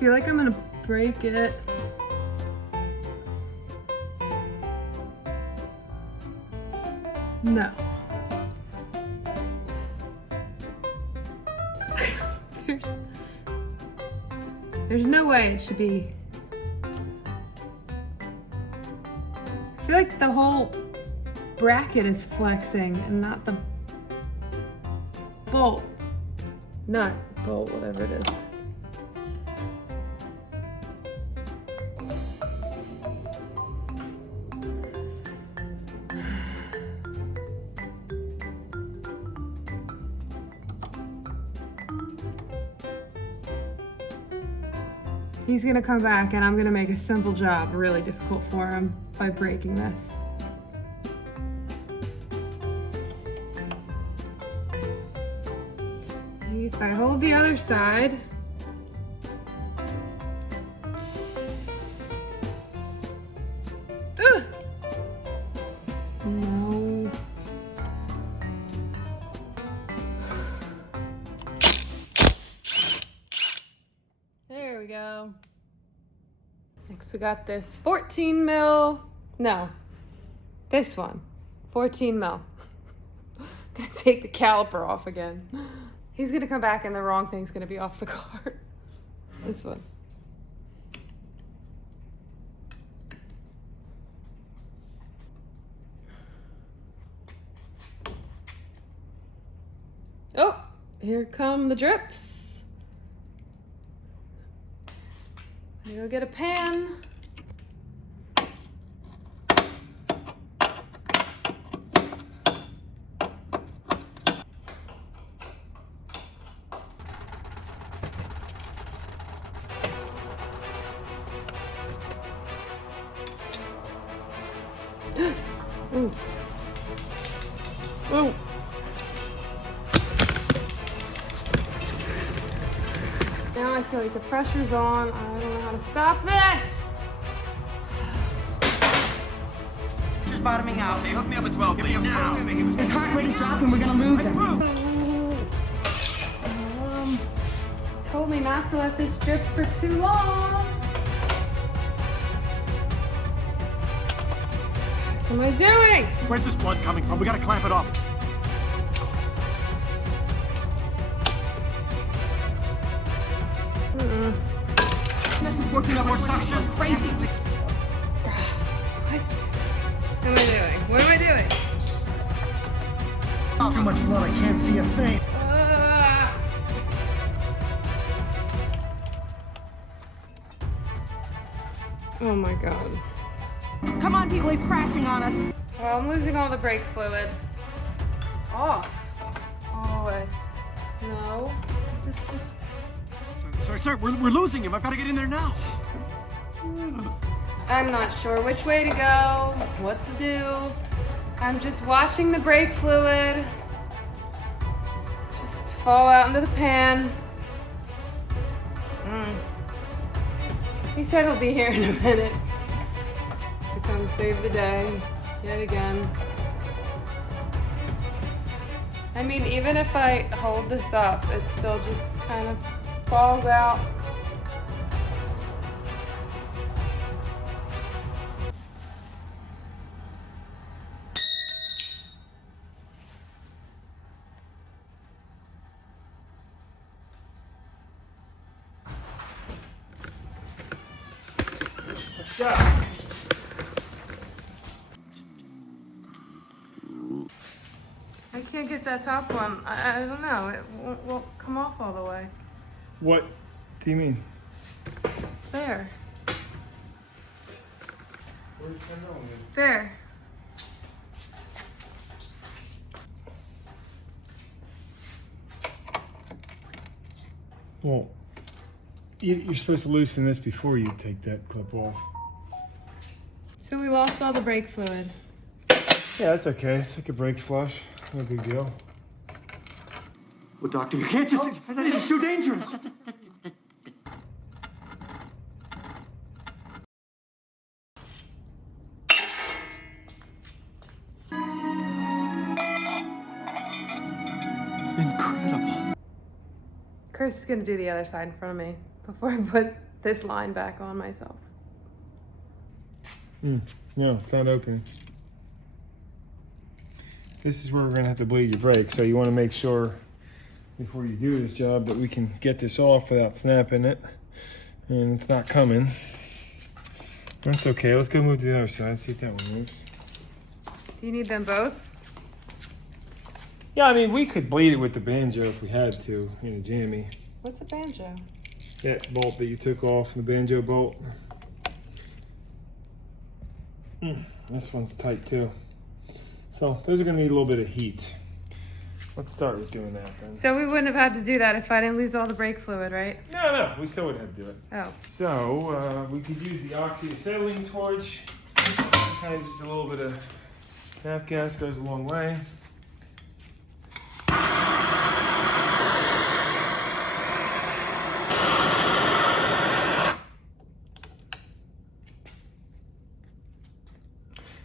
feel like I'm gonna break it. No. There's no way it should be. I feel like the whole bracket is flexing and not the bolt. Nut, bolt, whatever it is. He's gonna come back and I'm gonna make a simple job really difficult for him by breaking this. If I hold the other side, ugh. No. There we go. Next we got this 14 mil, no, this one, 14 mil. Gonna take the caliper off again. He's gonna come back and the wrong thing's gonna be off the car. This one. Oh, here come the drips. I go get a pan. Ooh. Ooh. Now I feel like the pressure's on. I don't know how to stop this. Just bottoming out. They hooked me up at 12. Now. His heart rate is dropping. We're gonna lose him. Told me not to let this drip for too long. What am I doing? Where's this blood coming from? We gotta clamp it off. This is 14 over suction. Crazy. What am I doing? What am I doing? There's too much blood. I can't see a thing. Oh my god. Come on, people, he's crashing on us. Well, I'm losing all the brake fluid. Off. All the way. No. This is just... Sir, we're losing him. I've got to get in there now. I'm not sure which way to go, what to do. I'm just watching the brake fluid just fall out into the pan. He said he'll be here in a minute to come save the day yet again. I mean, even if I hold this up, it still just kind of falls out. Let's go. I can't get that top one. I don't know. It won't come off all the way. What do you mean? There. Where's the millimeter? There. Well, you're supposed to loosen this before you take that clip off. So we lost all the brake fluid. Yeah, that's okay. It's like a brake flush. No big deal. Well, doctor, you can't just... This is too dangerous. Incredible. Chris is gonna do the other side in front of me before I put this line back on myself. No, it's not opening. This is where we're gonna have to bleed your brake, so you wanna make sure before you do this job that we can get this off without snapping it. And it's not coming. That's okay, let's go move to the other side, see if that one moves. You need them both? Yeah, I mean, we could bleed it with the banjo if we had to, in a jammy. What's a banjo? That bolt that you took off, the banjo bolt. This one's tight too. So those are gonna need a little bit of heat. Let's start with doing that then. So we wouldn't have had to do that if I didn't lose all the brake fluid, right? No, we still would have to do it. Oh. So we could use the oxyacetylene torch. Sometimes just a little bit of nap gas goes a long way.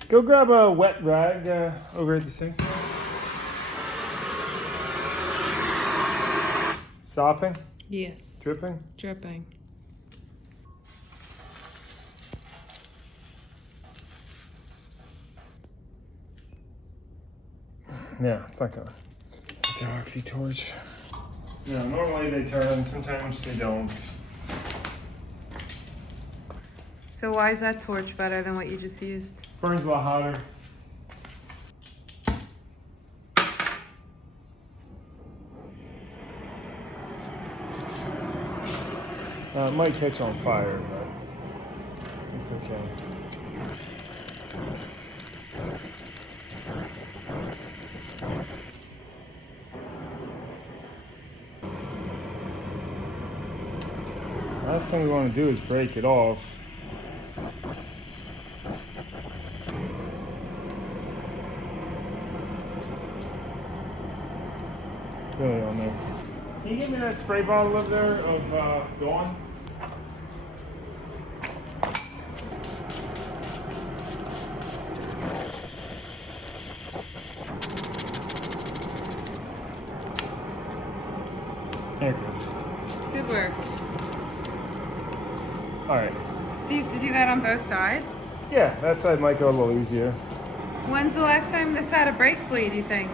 Go grab a wet rag over at the sink. Sopping? Yes. Dripping? Dripping. Yeah, it's not gonna. The oxy torch. No, normally they turn, sometimes they don't. So why is that torch better than what you just used? Burns a lot hotter. It might catch on fire, but it's okay. Last thing we want to do is break it off. Really don't know. Can you give me that spray bottle over there of Dawn? There it goes. Good work. All right. So you have to do that on both sides? Yeah, that side might go a little easier. When's the last time this had a brake bleed, you think?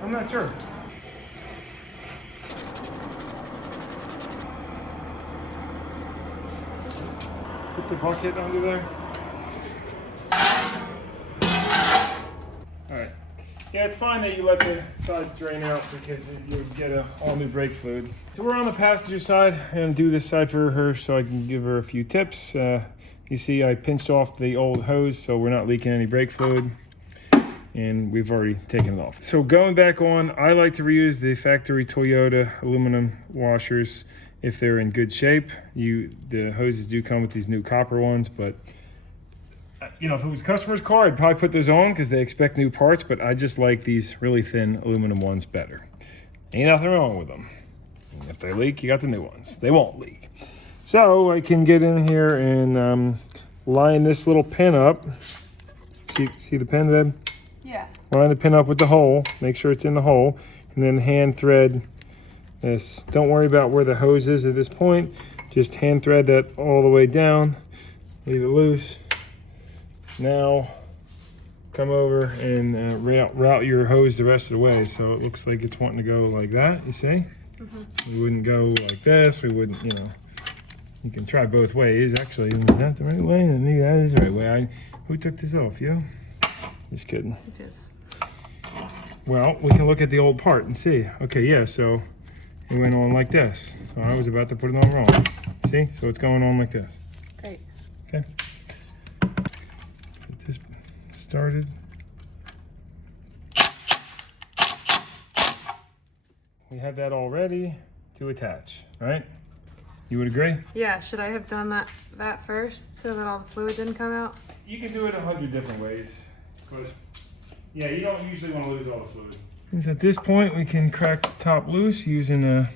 I'm not sure. Put the bucket under there. All right. Yeah, it's fine that you let the sides drain out because you get a all new brake fluid. So we're on the passenger side and do this side for her so I can give her a few tips. You see I pinched off the old hose so we're not leaking any brake fluid. And we've already taken it off. So going back on, I like to reuse the factory Toyota aluminum washers if they're in good shape. The hoses do come with these new copper ones, but you know, if it was a customer's car, I'd probably put those on because they expect new parts, but I just like these really thin aluminum ones better. Ain't nothing wrong with them. And if they leak, you got the new ones. They won't leak. So I can get in here and line this little pin up. See the pin there? Yeah. Line the pin up with the hole, make sure it's in the hole, and then hand thread this. Don't worry about where the hose is at this point. Just hand thread that all the way down, leave it loose. Now come over and route your hose the rest of the way. So it looks like it's wanting to go like that, you see? We wouldn't go like this, we wouldn't, you know. You can try both ways. Actually, is that the right way? Maybe that is the right way. Who took this off, you? Just kidding. I did. Well, we can look at the old part and see. Okay, yeah, so it went on like this. So I was about to put it on wrong. See? So it's going on like this. Great. Okay. Get this started. We have that all ready to attach, right? You would agree? Yeah, should I have done that first so that all the fluid didn't come out? You can do it 100 different ways. But yeah, you don't usually want to lose all the fluid. And so at this point, we can crack the top loose using a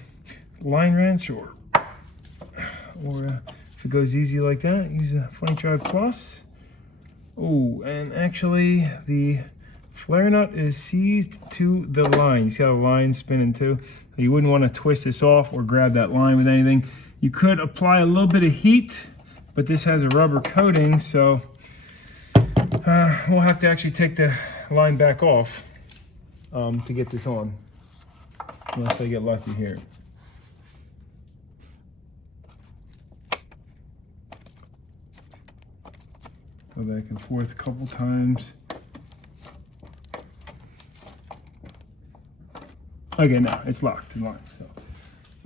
line wrench or if it goes easy like that, use a Flank Drive Plus. Oh, and actually the flare nut is seized to the line. You see how the line's spinning too? You wouldn't want to twist this off or grab that line with anything. You could apply a little bit of heat, but this has a rubber coating, so we'll have to actually take the line back off to get this on, unless I get lucky here. Go back and forth a couple times. Okay, now it's locked in line. So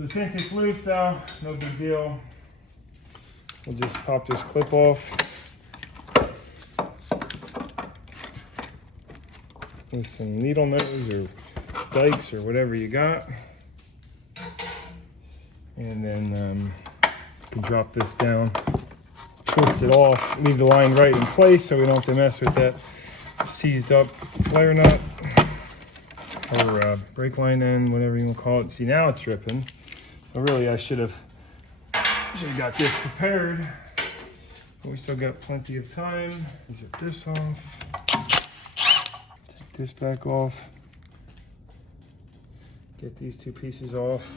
since it's loose now, no big deal. We'll just pop this clip off with some needle nose or dikes or whatever you got. And then you can drop this down, twist it off, leave the line right in place so we don't have to mess with that seized up flare nut or brake line end, whatever you want to call it. See, now it's dripping. So really I should have got this prepared, but we still got plenty of time. Zip this off, take this back off, get these two pieces off.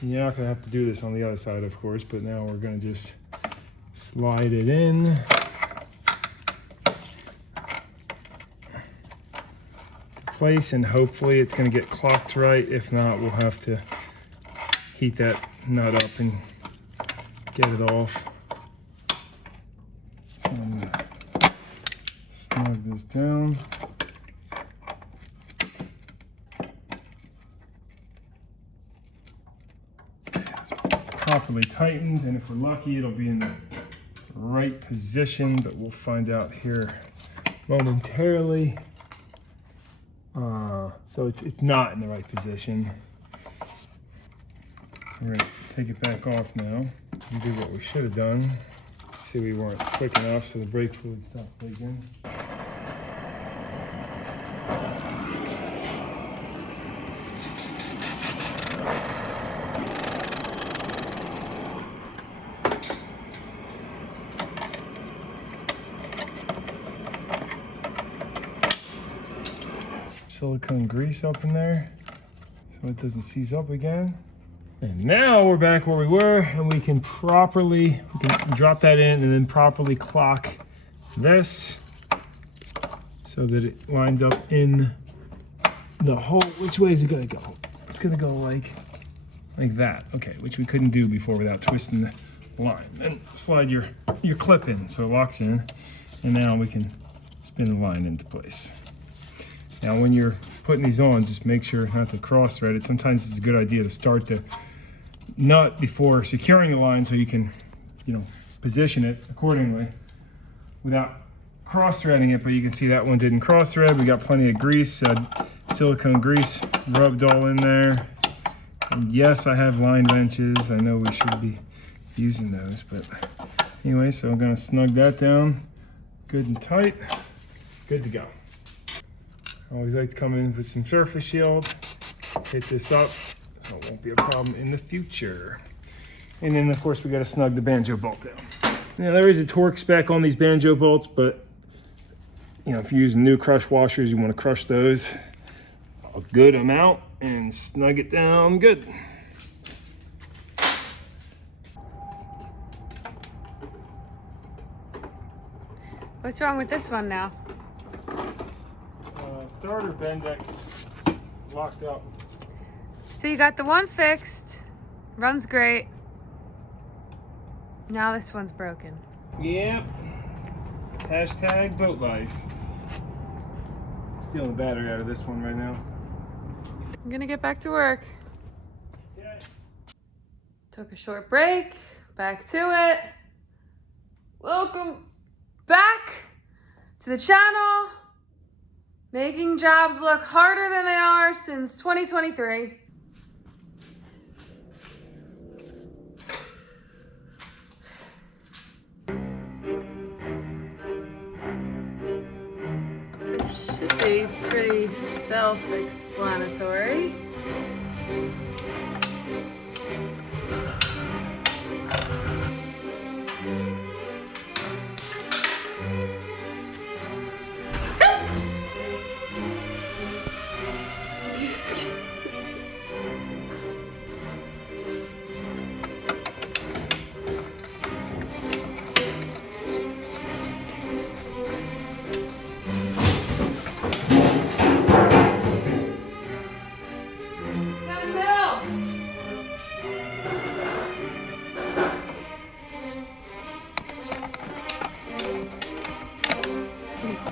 You're not gonna have to do this on the other side, of course, but now we're gonna just slide it in. Place, and hopefully it's going to get clocked right. If not, we'll have to heat that nut up and get it off. So I'm going to snug this down. It's properly tightened, and if we're lucky, it'll be in the right position, but we'll find out here momentarily. So it's not in the right position. So we're gonna take it back off now and do what we should have done. See, we weren't quick enough, so the brake fluid stopped leaking. Silicone grease up in there so it doesn't seize up again. And now we're back where we were, and we can drop that in and then properly clock this so that it lines up in the hole. Which way is it gonna go? It's gonna go like that. Okay, which we couldn't do before without twisting the line. And slide your clip in so it locks in, and now we can spin the line into place. Now when you're putting these on, just make sure not to cross thread it. Sometimes it's a good idea to start the nut before securing the line so you can, position it accordingly without cross threading it. But you can see that one didn't cross thread. We got plenty of grease, silicone grease rubbed all in there. And yes, I have line wrenches. I know we should be using those, but anyway, so I'm gonna snug that down good and tight, good to go. I always like to come in with some surface shield, hit this up so it won't be a problem in the future. And then of course we got to snug the banjo bolt down. Now there is a torque spec on these banjo bolts, but if you're using new crush washers, you want to crush those a good amount and snug it down good. What's wrong with this one now? Starter Bendex locked up. So you got the one fixed, runs great. Now this one's broken. Yep. Hashtag boat life. Stealing the battery out of this one right now. I'm gonna get back to work. Okay. Took a short break, back to it. Welcome back to the channel. Making jobs look harder than they are since 2023. This should be pretty self-explanatory.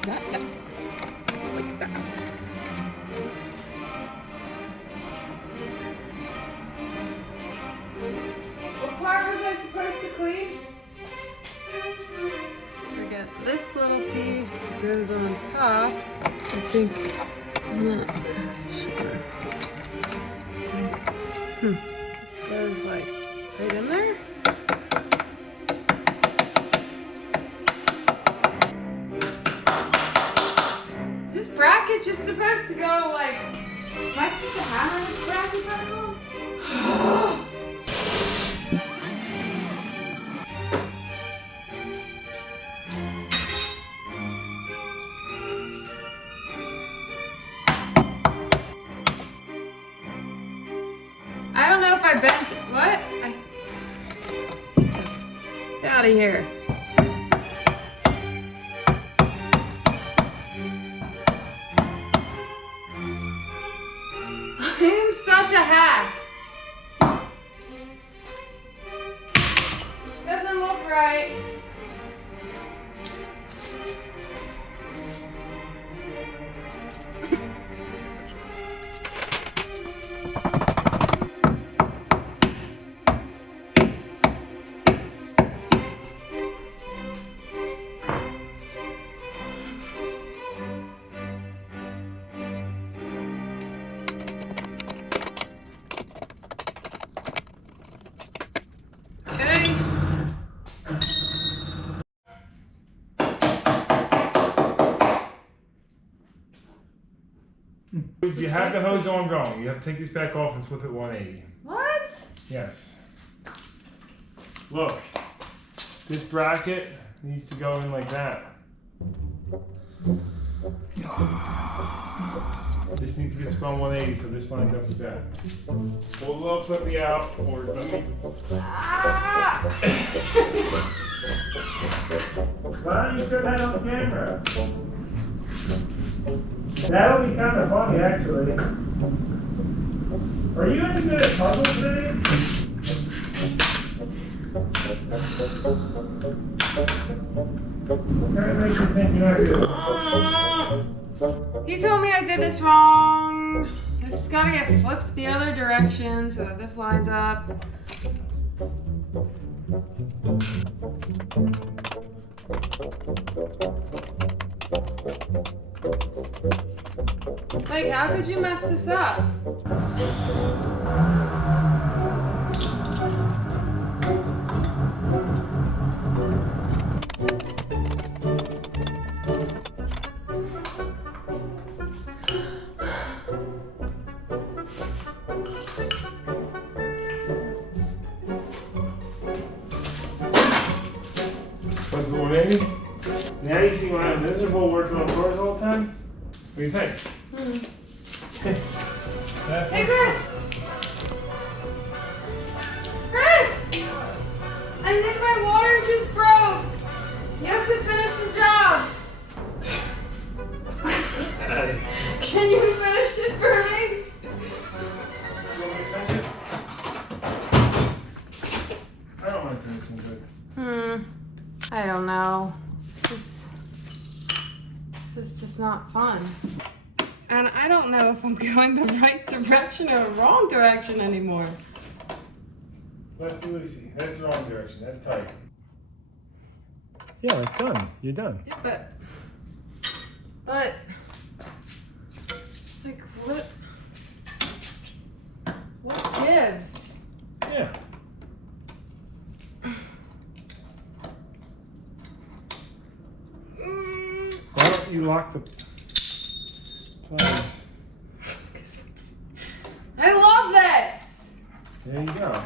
That, yes. Like that. What part was I supposed to clean? Forget this little piece goes on top. I think I'm not sure. This goes like right in there. Is this bracket just supposed to go like? Am I supposed to hammer this bracket back on? I don't know if I bent. What? Get out of here. I am such a hack. Doesn't look right. Okay. You have the hose on wrong. You have to take this back off and flip it 180. What? Yes. Look, this bracket needs to go in like that. This needs to get spun 180 so this lines up with that. Hold it up, flip me out, or let me. Ah! Why don't you put that on camera? That'll be kind of funny, actually. Are you any good at puzzles today? What kind of makes you think you're not good? He told me I did this wrong. This has got to get flipped the other direction so that this lines up. Like, how could you mess this up? What's going on? Now you see why I'm miserable working on cars all the time? What do you think? Hey, Chris! Chris! I think my water just broke. You have to finish the job. Can you finish it for me? I don't mind finishing good. I don't know. This is just not fun. And I don't know if I'm going the right direction or the wrong direction anymore. Lefty loosey. That's the wrong direction. That's tight. Yeah, it's done. You're done. Yeah, but like what gives? Yeah. Why don't you lock the pliers? I love this. There you go.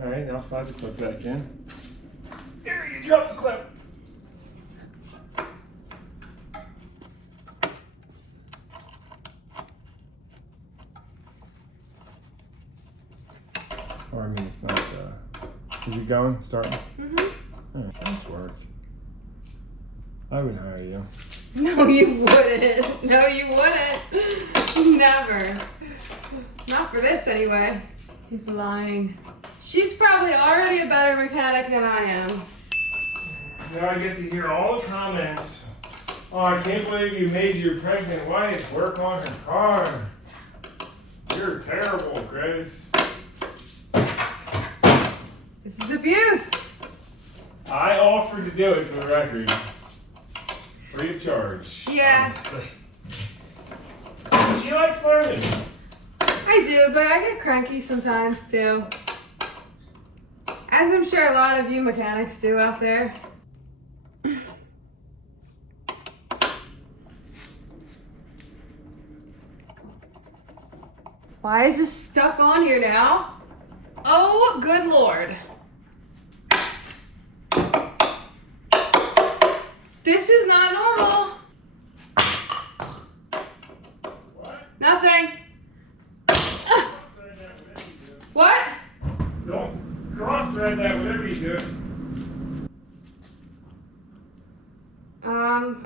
All right, now slide the clip back in. There, you drop the clip. Or I mean, it's not. Is it going? Starting? Mm-hmm. All right, nice work. I would hire you. No, you wouldn't. No, you wouldn't. Never. Not for this, anyway. He's lying. She's probably already a better mechanic than I am. Now I get to hear all the comments Oh, I can't believe you made your pregnant wife work on her car. You're terrible, Chris. This is abuse. I offered to do it for the record. Free of charge. Yeah. Honestly. She likes learning. I do, but I get cranky sometimes too. As I'm sure a lot of you mechanics do out there. Why is this stuck on here now? Oh, good Lord. This is not normal. What? Nothing. What? Don't cross-thread that, whatever you do.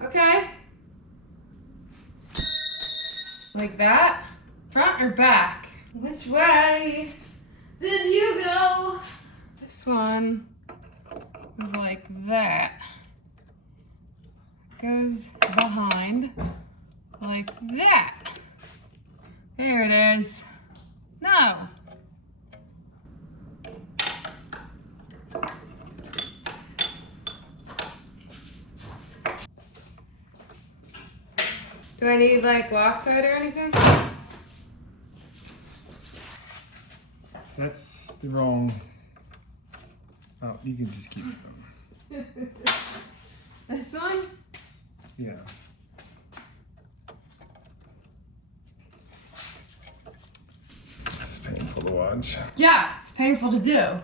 Okay. Like that? Front or back? Which way did you go? This one was like that. Goes behind like that. There it is. No. Do I need like Loctite or anything? That's the wrong. Oh, you can just keep it going. This one? Yeah. This is painful to watch. Yeah, it's painful to do.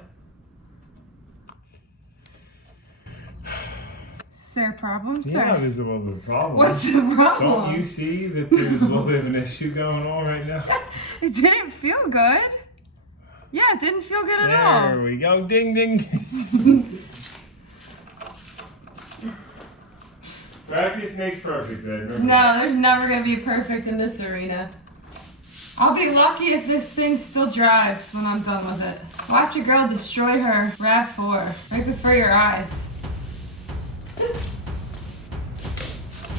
Is there a problem, sir? Yeah, there's a little bit of a problem. What's the problem? Don't you see that there's a little bit of an issue going on right now? It didn't feel good. Yeah, it didn't feel good at all. There we go. Ding, ding, ding. Practice makes perfect, then. Remember No, that. there's never gonna be perfect in this arena. I'll be lucky if this thing still drives when I'm done with it. Watch a girl destroy her RAV4 right before your eyes.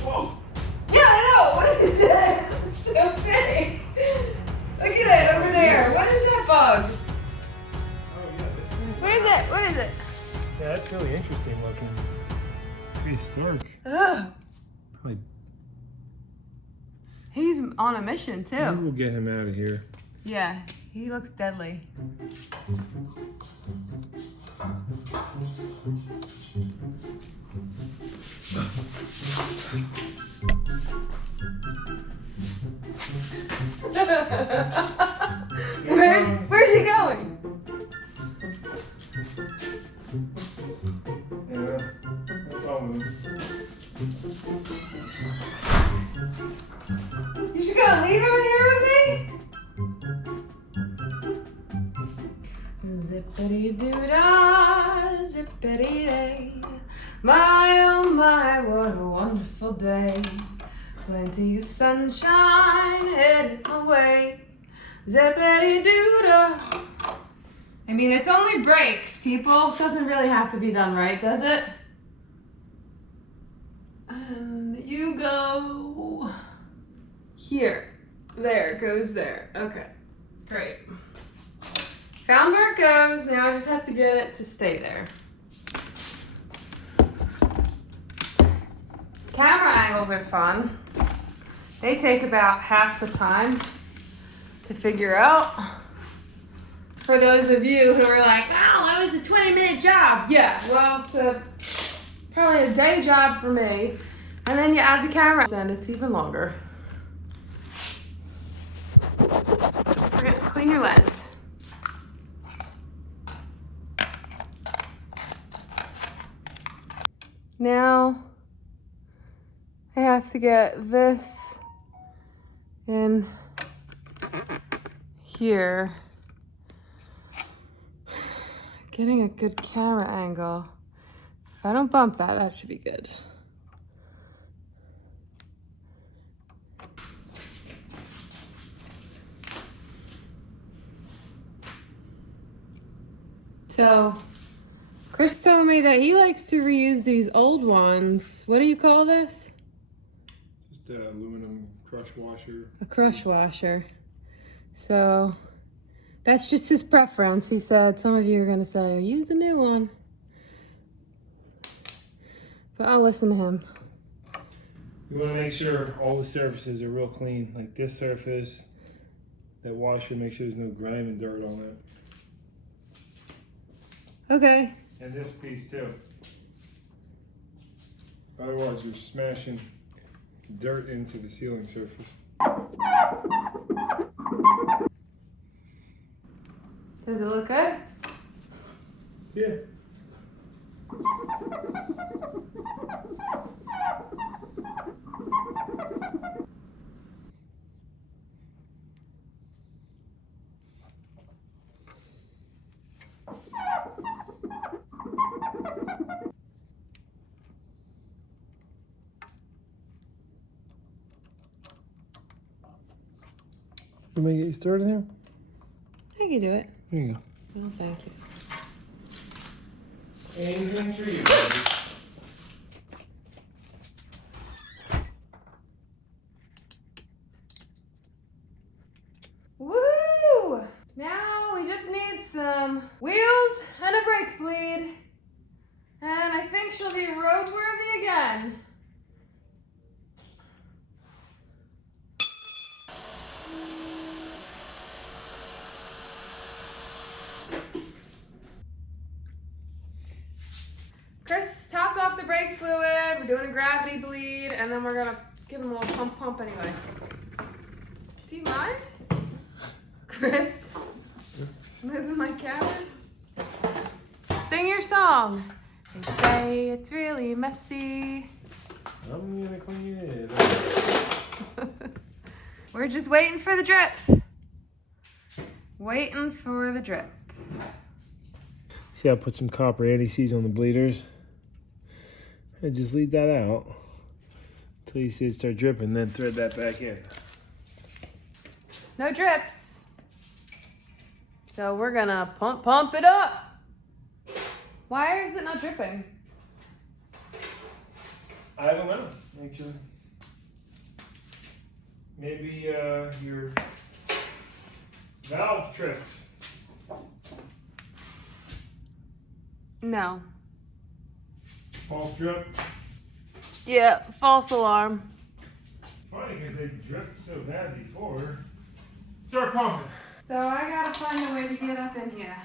Whoa. Yeah, I know. What is it? It's so big. Look at it over there. What is that bug? Oh, yeah, this thing. What is it? What is it? Yeah, that's really interesting looking. Prehistoric. Ugh. Probably. He's on a mission Maybe too. we'll get him out of here. Yeah, he looks deadly. Where's he going? Yeah, no problem. You should go leave him here with me? Zippity doo dah, zippity day. My oh my, what a wonderful day. Plenty of sunshine headed my way. Zippity doo dah. I mean, it's only brakes, people. It doesn't really have to be done right, does it? And you go here. There, it goes there. Okay, great. Found where it goes. Now I just have to get it to stay there. Camera angles are fun. They take about half the time to figure out. For those of you who are like, wow, that was a 20-minute job. Yeah, well, it's probably a day job for me. And then you add the camera and it's even longer. Forget to clean your lens. Now I have to get this in here. Getting a good camera angle. If I don't bump that, that should be good. So, Chris told me that he likes to reuse these old ones. What do you call this? Just aluminum crush washer. A crush washer. So that's just his preference. He said some of you are going to say, use a new one. But I'll listen to him. You want to make sure all the surfaces are real clean. Like this surface, that washer, make sure there's no grime and dirt on it. Okay. And this piece too. Otherwise you're smashing dirt into the sealing surface. Does it look good? Yeah. You want me to get you started here? I can do it. Here you go. No, thank you. Anything for you, baby. Woo! Now we just need some wheels and a brake bleed. And I think she'll be roadworthy again. Chris topped off the brake fluid. We're doing a gravity bleed, and then we're gonna give him a little pump anyway. Do you mind? Chris, moving my camera. Sing your song. They say it's really messy. I'm gonna clean it up. We're just waiting for the drip. Waiting for the drip. See, I put some copper anti-seize on the bleeders. And just leave that out until you see it start dripping, then thread that back in. No drips. So we're gonna pump it up. Why is it not dripping? I don't know, actually. Maybe your valve tripped. No. False drip. Yeah, false alarm. Funny because they dripped so bad before. Start pumping. So I gotta find a way to get up in here.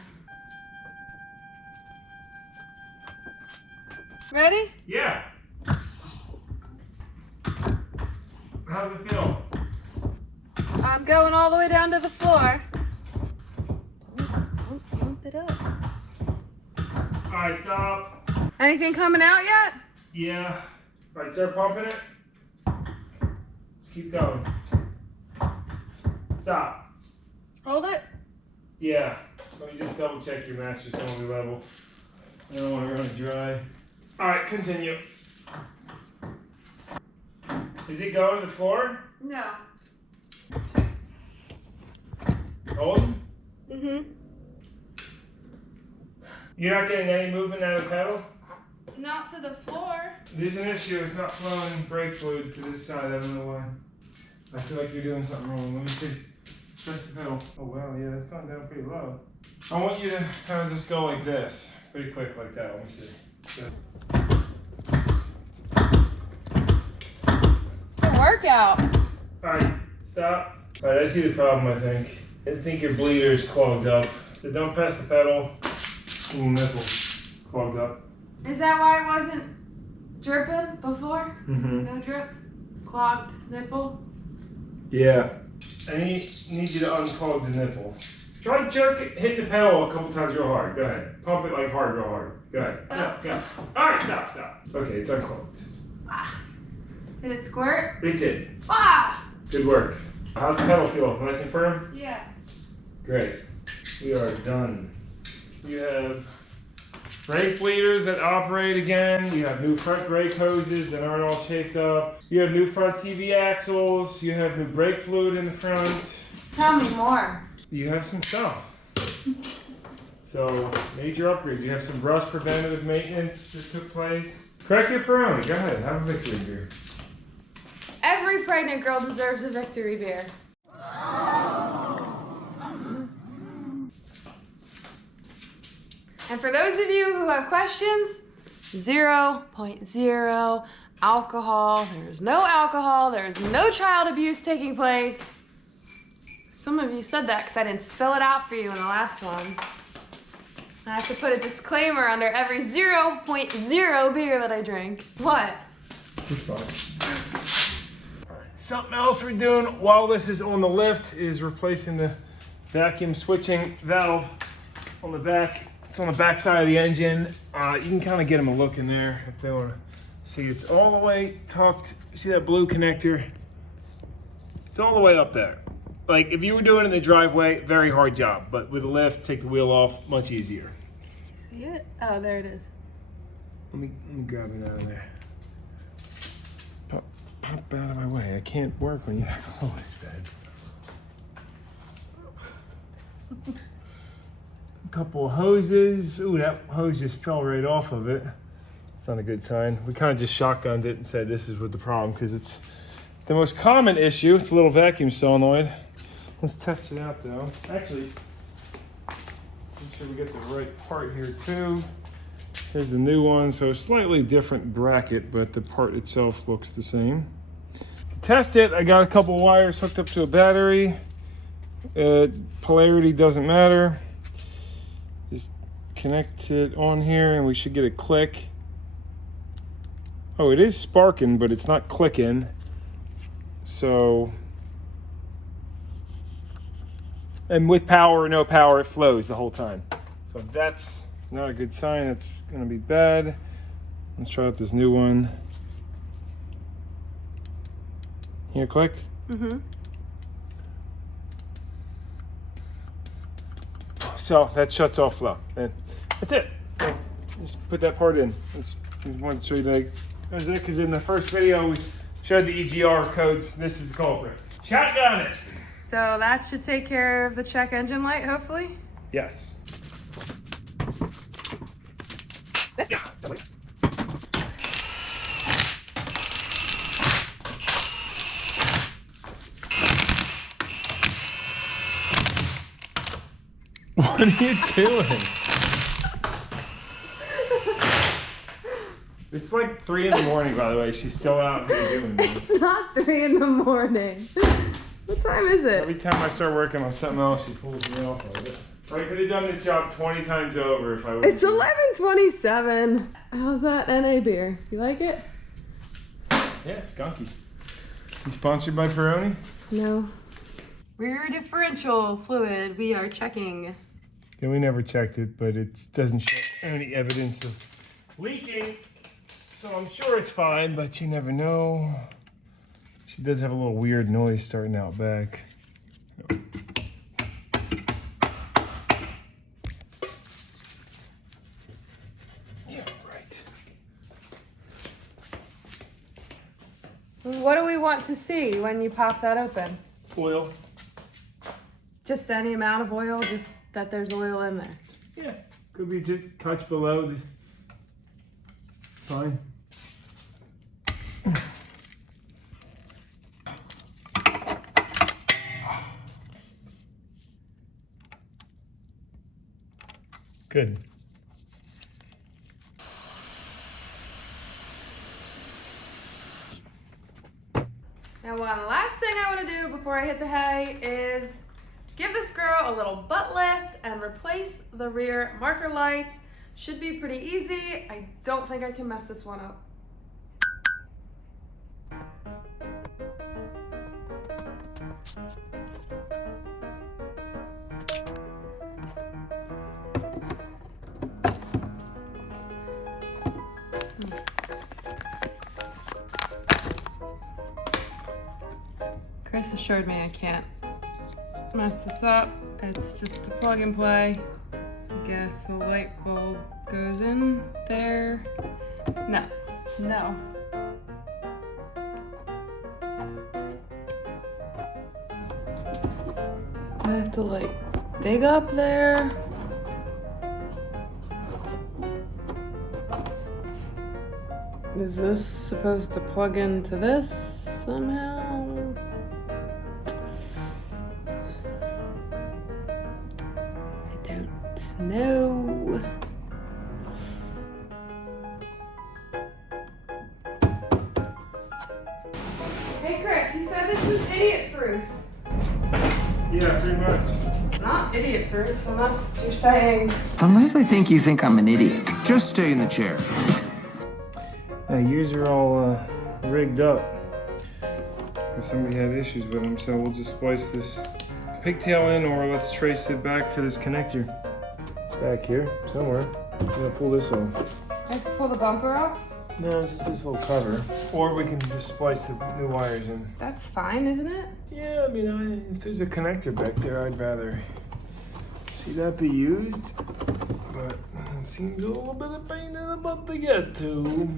Ready? Yeah. How's it feel? I'm going all the way down to the floor. Pump it up. Alright, stop. Anything coming out yet? Yeah. Alright, start pumping it. Just keep going. Stop. Hold it. Yeah. Let me just double check your master cylinder level. I don't want to run it dry. Alright, continue. Is it going to the floor? No. Hold? Mm-hmm. You're not getting any movement out of the pedal? Not to the floor. There's an issue. It's not flowing brake fluid to this side. I don't know why. I feel like you're doing something wrong. Let me see. Press the pedal. Oh, wow. Yeah, that's going down pretty low. I want you to kind of just go like this. Pretty quick like that. Let me see. Good. It's a workout. Alright, stop. Alright, I see the problem, I think. I think your bleeder is clogged up. So don't press the pedal. Little nipple clogged up. Is that why it wasn't dripping before? Mm-hmm. No drip? Clogged nipple? Yeah. I need you to unclog the nipple. Try jerk it, hit the pedal a couple times real hard. Go ahead. Pump it like hard, real hard. Go ahead. Go. Alright, stop. Okay, it's unclogged. Ah. Did it squirt? It did. Ah! Good work. How's the pedal feel? Nice and firm? Yeah. Great. We are done. You have brake bleeders that operate again. You have new front brake hoses that aren't all chafed up. You have new front CV axles. You have new brake fluid in the front. Tell me more. You have some stuff. So, major upgrades. You have some rust preventative maintenance that took place. Correct your Peroni. Go ahead. Have a victory beer. every pregnant girl deserves a victory beer. And for those of you who have questions, 0.0 alcohol. There's no alcohol. There's no child abuse taking place. Some of you said that because I didn't spell it out for you in the last one. I have to put a disclaimer under every 0.0 beer that I drink. What? It's fine. Something else we're doing while this is on the lift is replacing the vacuum switching valve on the back. It's on the back side of the engine. You can kind of get them a look in there if they want to see. It's all the way tucked. See that blue connector? It's all the way up there. Like if you were doing it in the driveway, very hard job. But with a lift, take the wheel off, much easier. See it? Oh, there it is. Let me grab it out of there. Pop out of my way. I can't work when you're that close, babe. A couple of hoses. Ooh, that hose just fell right off of it. It's not a good sign. We kind of just shotgunned it and said this is what the problem, because it's the most common issue. It's a little vacuum solenoid. Let's test it out though. Actually, make sure we get the right part here too. Here's the new one, so a slightly different bracket, but the part itself looks the same. To test it, I got a couple wires hooked up to a battery. Polarity doesn't matter. Just connect it on here and we should get a click. Oh, it is sparking, but it's not clicking. So, and with power or no power, it flows the whole time. So that's not a good sign. It's gonna be bad. Let's try out this new one. Here, click. Mm-hmm. So that shuts off flow. And that's it. So just put that part in. Just wanted to show you that. Because in the first video we showed the EGR codes. This is the culprit. Shotgun it. So that should take care of the check engine light, hopefully? Yes. This? What are you doing? It's like 3 in the morning, by the way. She's still out here doing this. It's not 3 in the morning. What time is it? Every time I start working on something else, she pulls me off of it. I could have done this job 20 times over if I would. It's 11:27. How's that NA beer? You like it? Yeah, skunky. You sponsored by Peroni? No. Rear differential fluid, we are checking. Yeah, we never checked it, but it doesn't show any evidence of leaking. So I'm sure it's fine, but you never know. She does have a little weird noise starting out back. Yeah, right. What do we want to see when you pop that open? Oil. Just any amount of oil, just that there's oil in there. Yeah, could be just a touch below. Fine. Good. Now, one last thing I want to do before I hit the hay is give this girl a little butt lift and replace the rear marker lights. Should be pretty easy. I don't think I can mess this one up. Chris assured me I can't mess this up. It's just a plug and play. I guess the light bulb goes in there. No, no. I have to like dig up there. Is this supposed to plug into this somehow? I don't know. Hey Chris, you said this was idiot-proof. Yeah, pretty much. It's not idiot-proof unless you're saying... Sometimes I think you think I'm an idiot. Just stay in the chair. Yours are all rigged up. Somebody had issues with them, so we'll just splice this pigtail in, or let's trace it back to this connector. It's back here somewhere. I'm gonna pull this off. I have to pull the bumper off? No, it's just this little cover. Or we can just splice the new wires in. That's fine, isn't it? Yeah, I mean, if there's a connector back there, I'd rather see that be used. But it seems a little bit of pain in the butt to get to.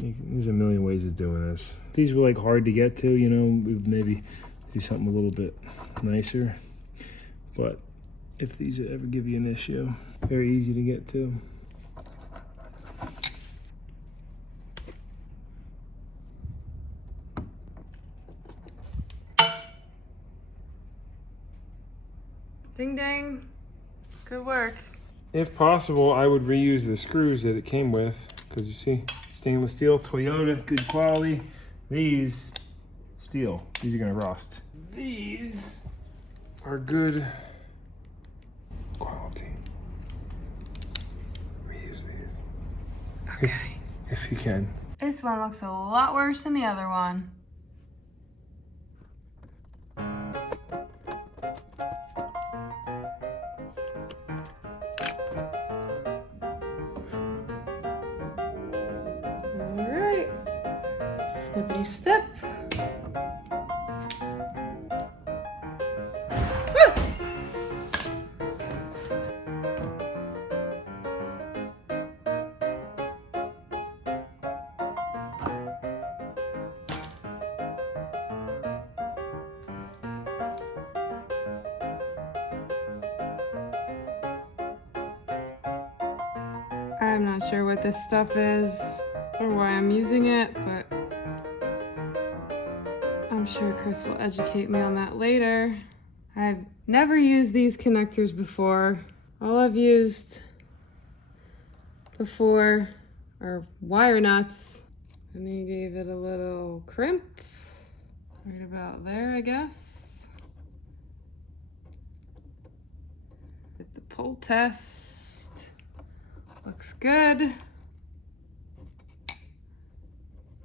There's a million ways of doing this. These were like hard to get to, you know, we'd maybe do something a little bit nicer. But if these ever give you an issue, very easy to get to. Ding ding. Good work. If possible, I would reuse the screws that it came with, because you see, stainless steel, Toyota, good quality. These, steel, these are gonna rust. These are good quality. Reuse these. Okay. If you can. This one looks a lot worse than the other one. Alright. Snippity snip. I'm not sure what this stuff is or why I'm using it, but I'm sure Chris will educate me on that later. I've never used these connectors before. All I've used before are wire nuts, and he gave it a little crimp right about there, I guess. With the pull test. Looks good.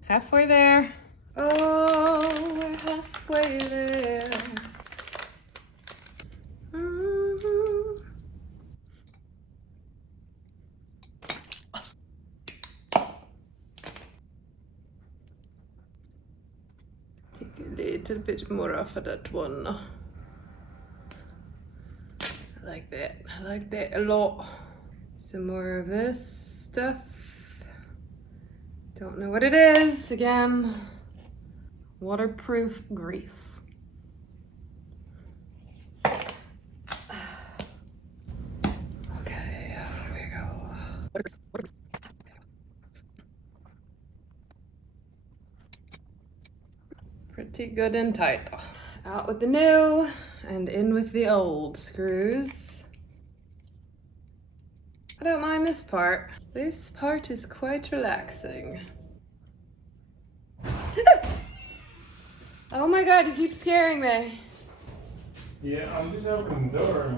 Halfway there. Oh, we're halfway there. Take a little bit more off of that one. I like that. I like that a lot. Some more of this stuff. Don't know what it is. Again, waterproof grease. Okay, here we go. Pretty good and tight. Out with the new and in with the old screws. I don't mind this part. This part is quite relaxing. Oh my god, you keep scaring me. Yeah, I'm just opening the door.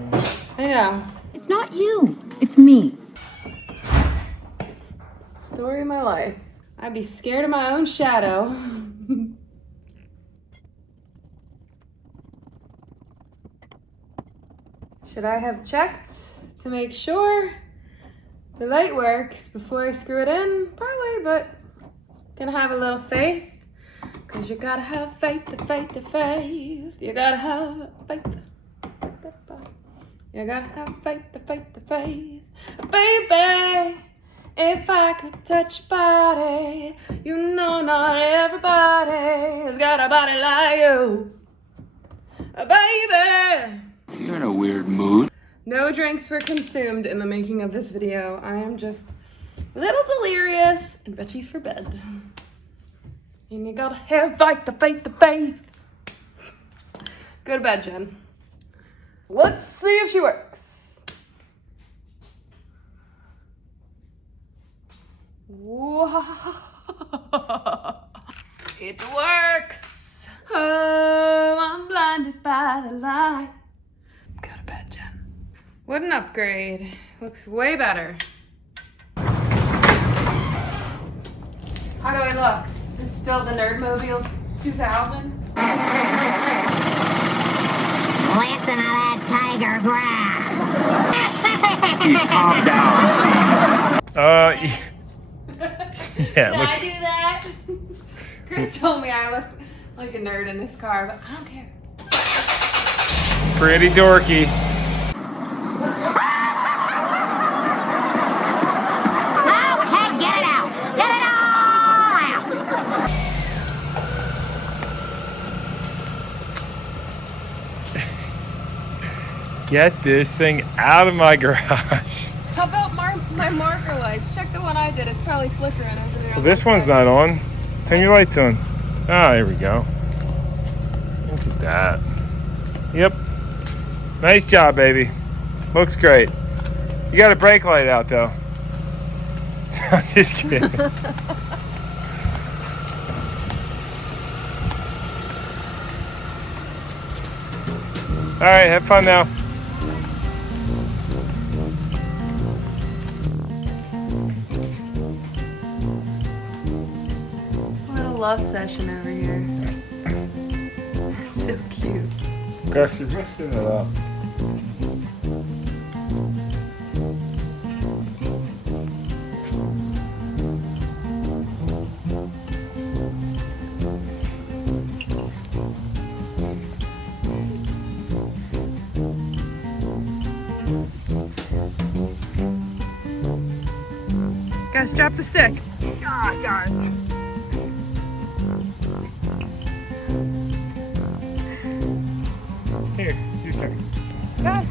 I know. It's not you, it's me. Story of my life. I'd be scared of my own shadow. Should I have checked to make sure the light works before I screw it in? Probably, but gonna have a little faith. Cause you gotta have faith, the faith, the faith. You gotta have faith. You gotta have faith, the faith, the faith. Baby, if I could touch your body, you know not everybody has got a body like you. Baby. You're in a weird mood. No drinks were consumed in the making of this video. I am just little delirious and ready for bed. And you gotta have faith. Go to bed, Jen. Let's see if she works. Whoa. It works. Oh, I'm blinded by the light. Go to bed, Jen. What an upgrade. Looks way better. How do I look? Is it still the Nerdmobile 2000? Listen to that tiger growl. Yeah. Did I do that? Chris told me I looked like a nerd in this car, but I don't care. Pretty dorky. Okay, get it out. Get it all out. Get this thing out of my garage. How about my marker lights? Check the one I did. It's probably flickering over there. Well, this one's not on. Turn your lights on. Ah, there we go. Look at that. Yep. Nice job, baby. Looks great. You got a brake light out, though. I'm just kidding. All right, have fun now. What a love session over here. So cute. Gus, you're mixing it up. Guys, drop the stick. Ah, darn. Here, you turn. Guys.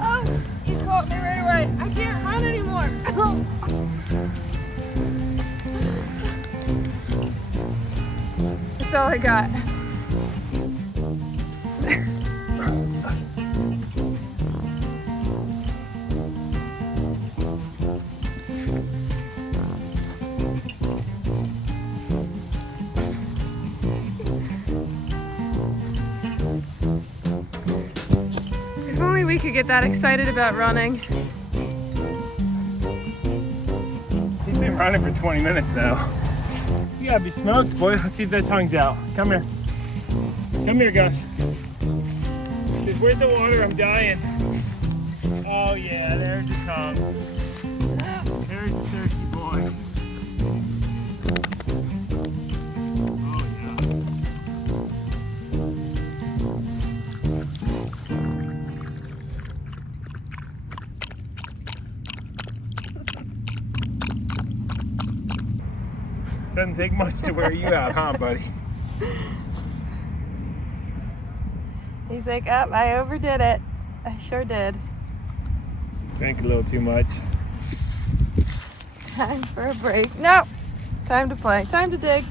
Oh, you caught me right away. I can't run anymore. That's all I got. If only we could get that excited about running. He's been running for 20 minutes now. You gotta be smoked, boy. Let's see if that tongue's out. Come here. Come here, Gus. Where's the water? I'm dying. Oh yeah, there's the tongue. There's the thirsty boy. Oh yeah. Doesn't take much to wear you out, huh, buddy? He's like, oh, I overdid it. I sure did. Drank a little too much. Time for a break. No! Time to play. Time to dig.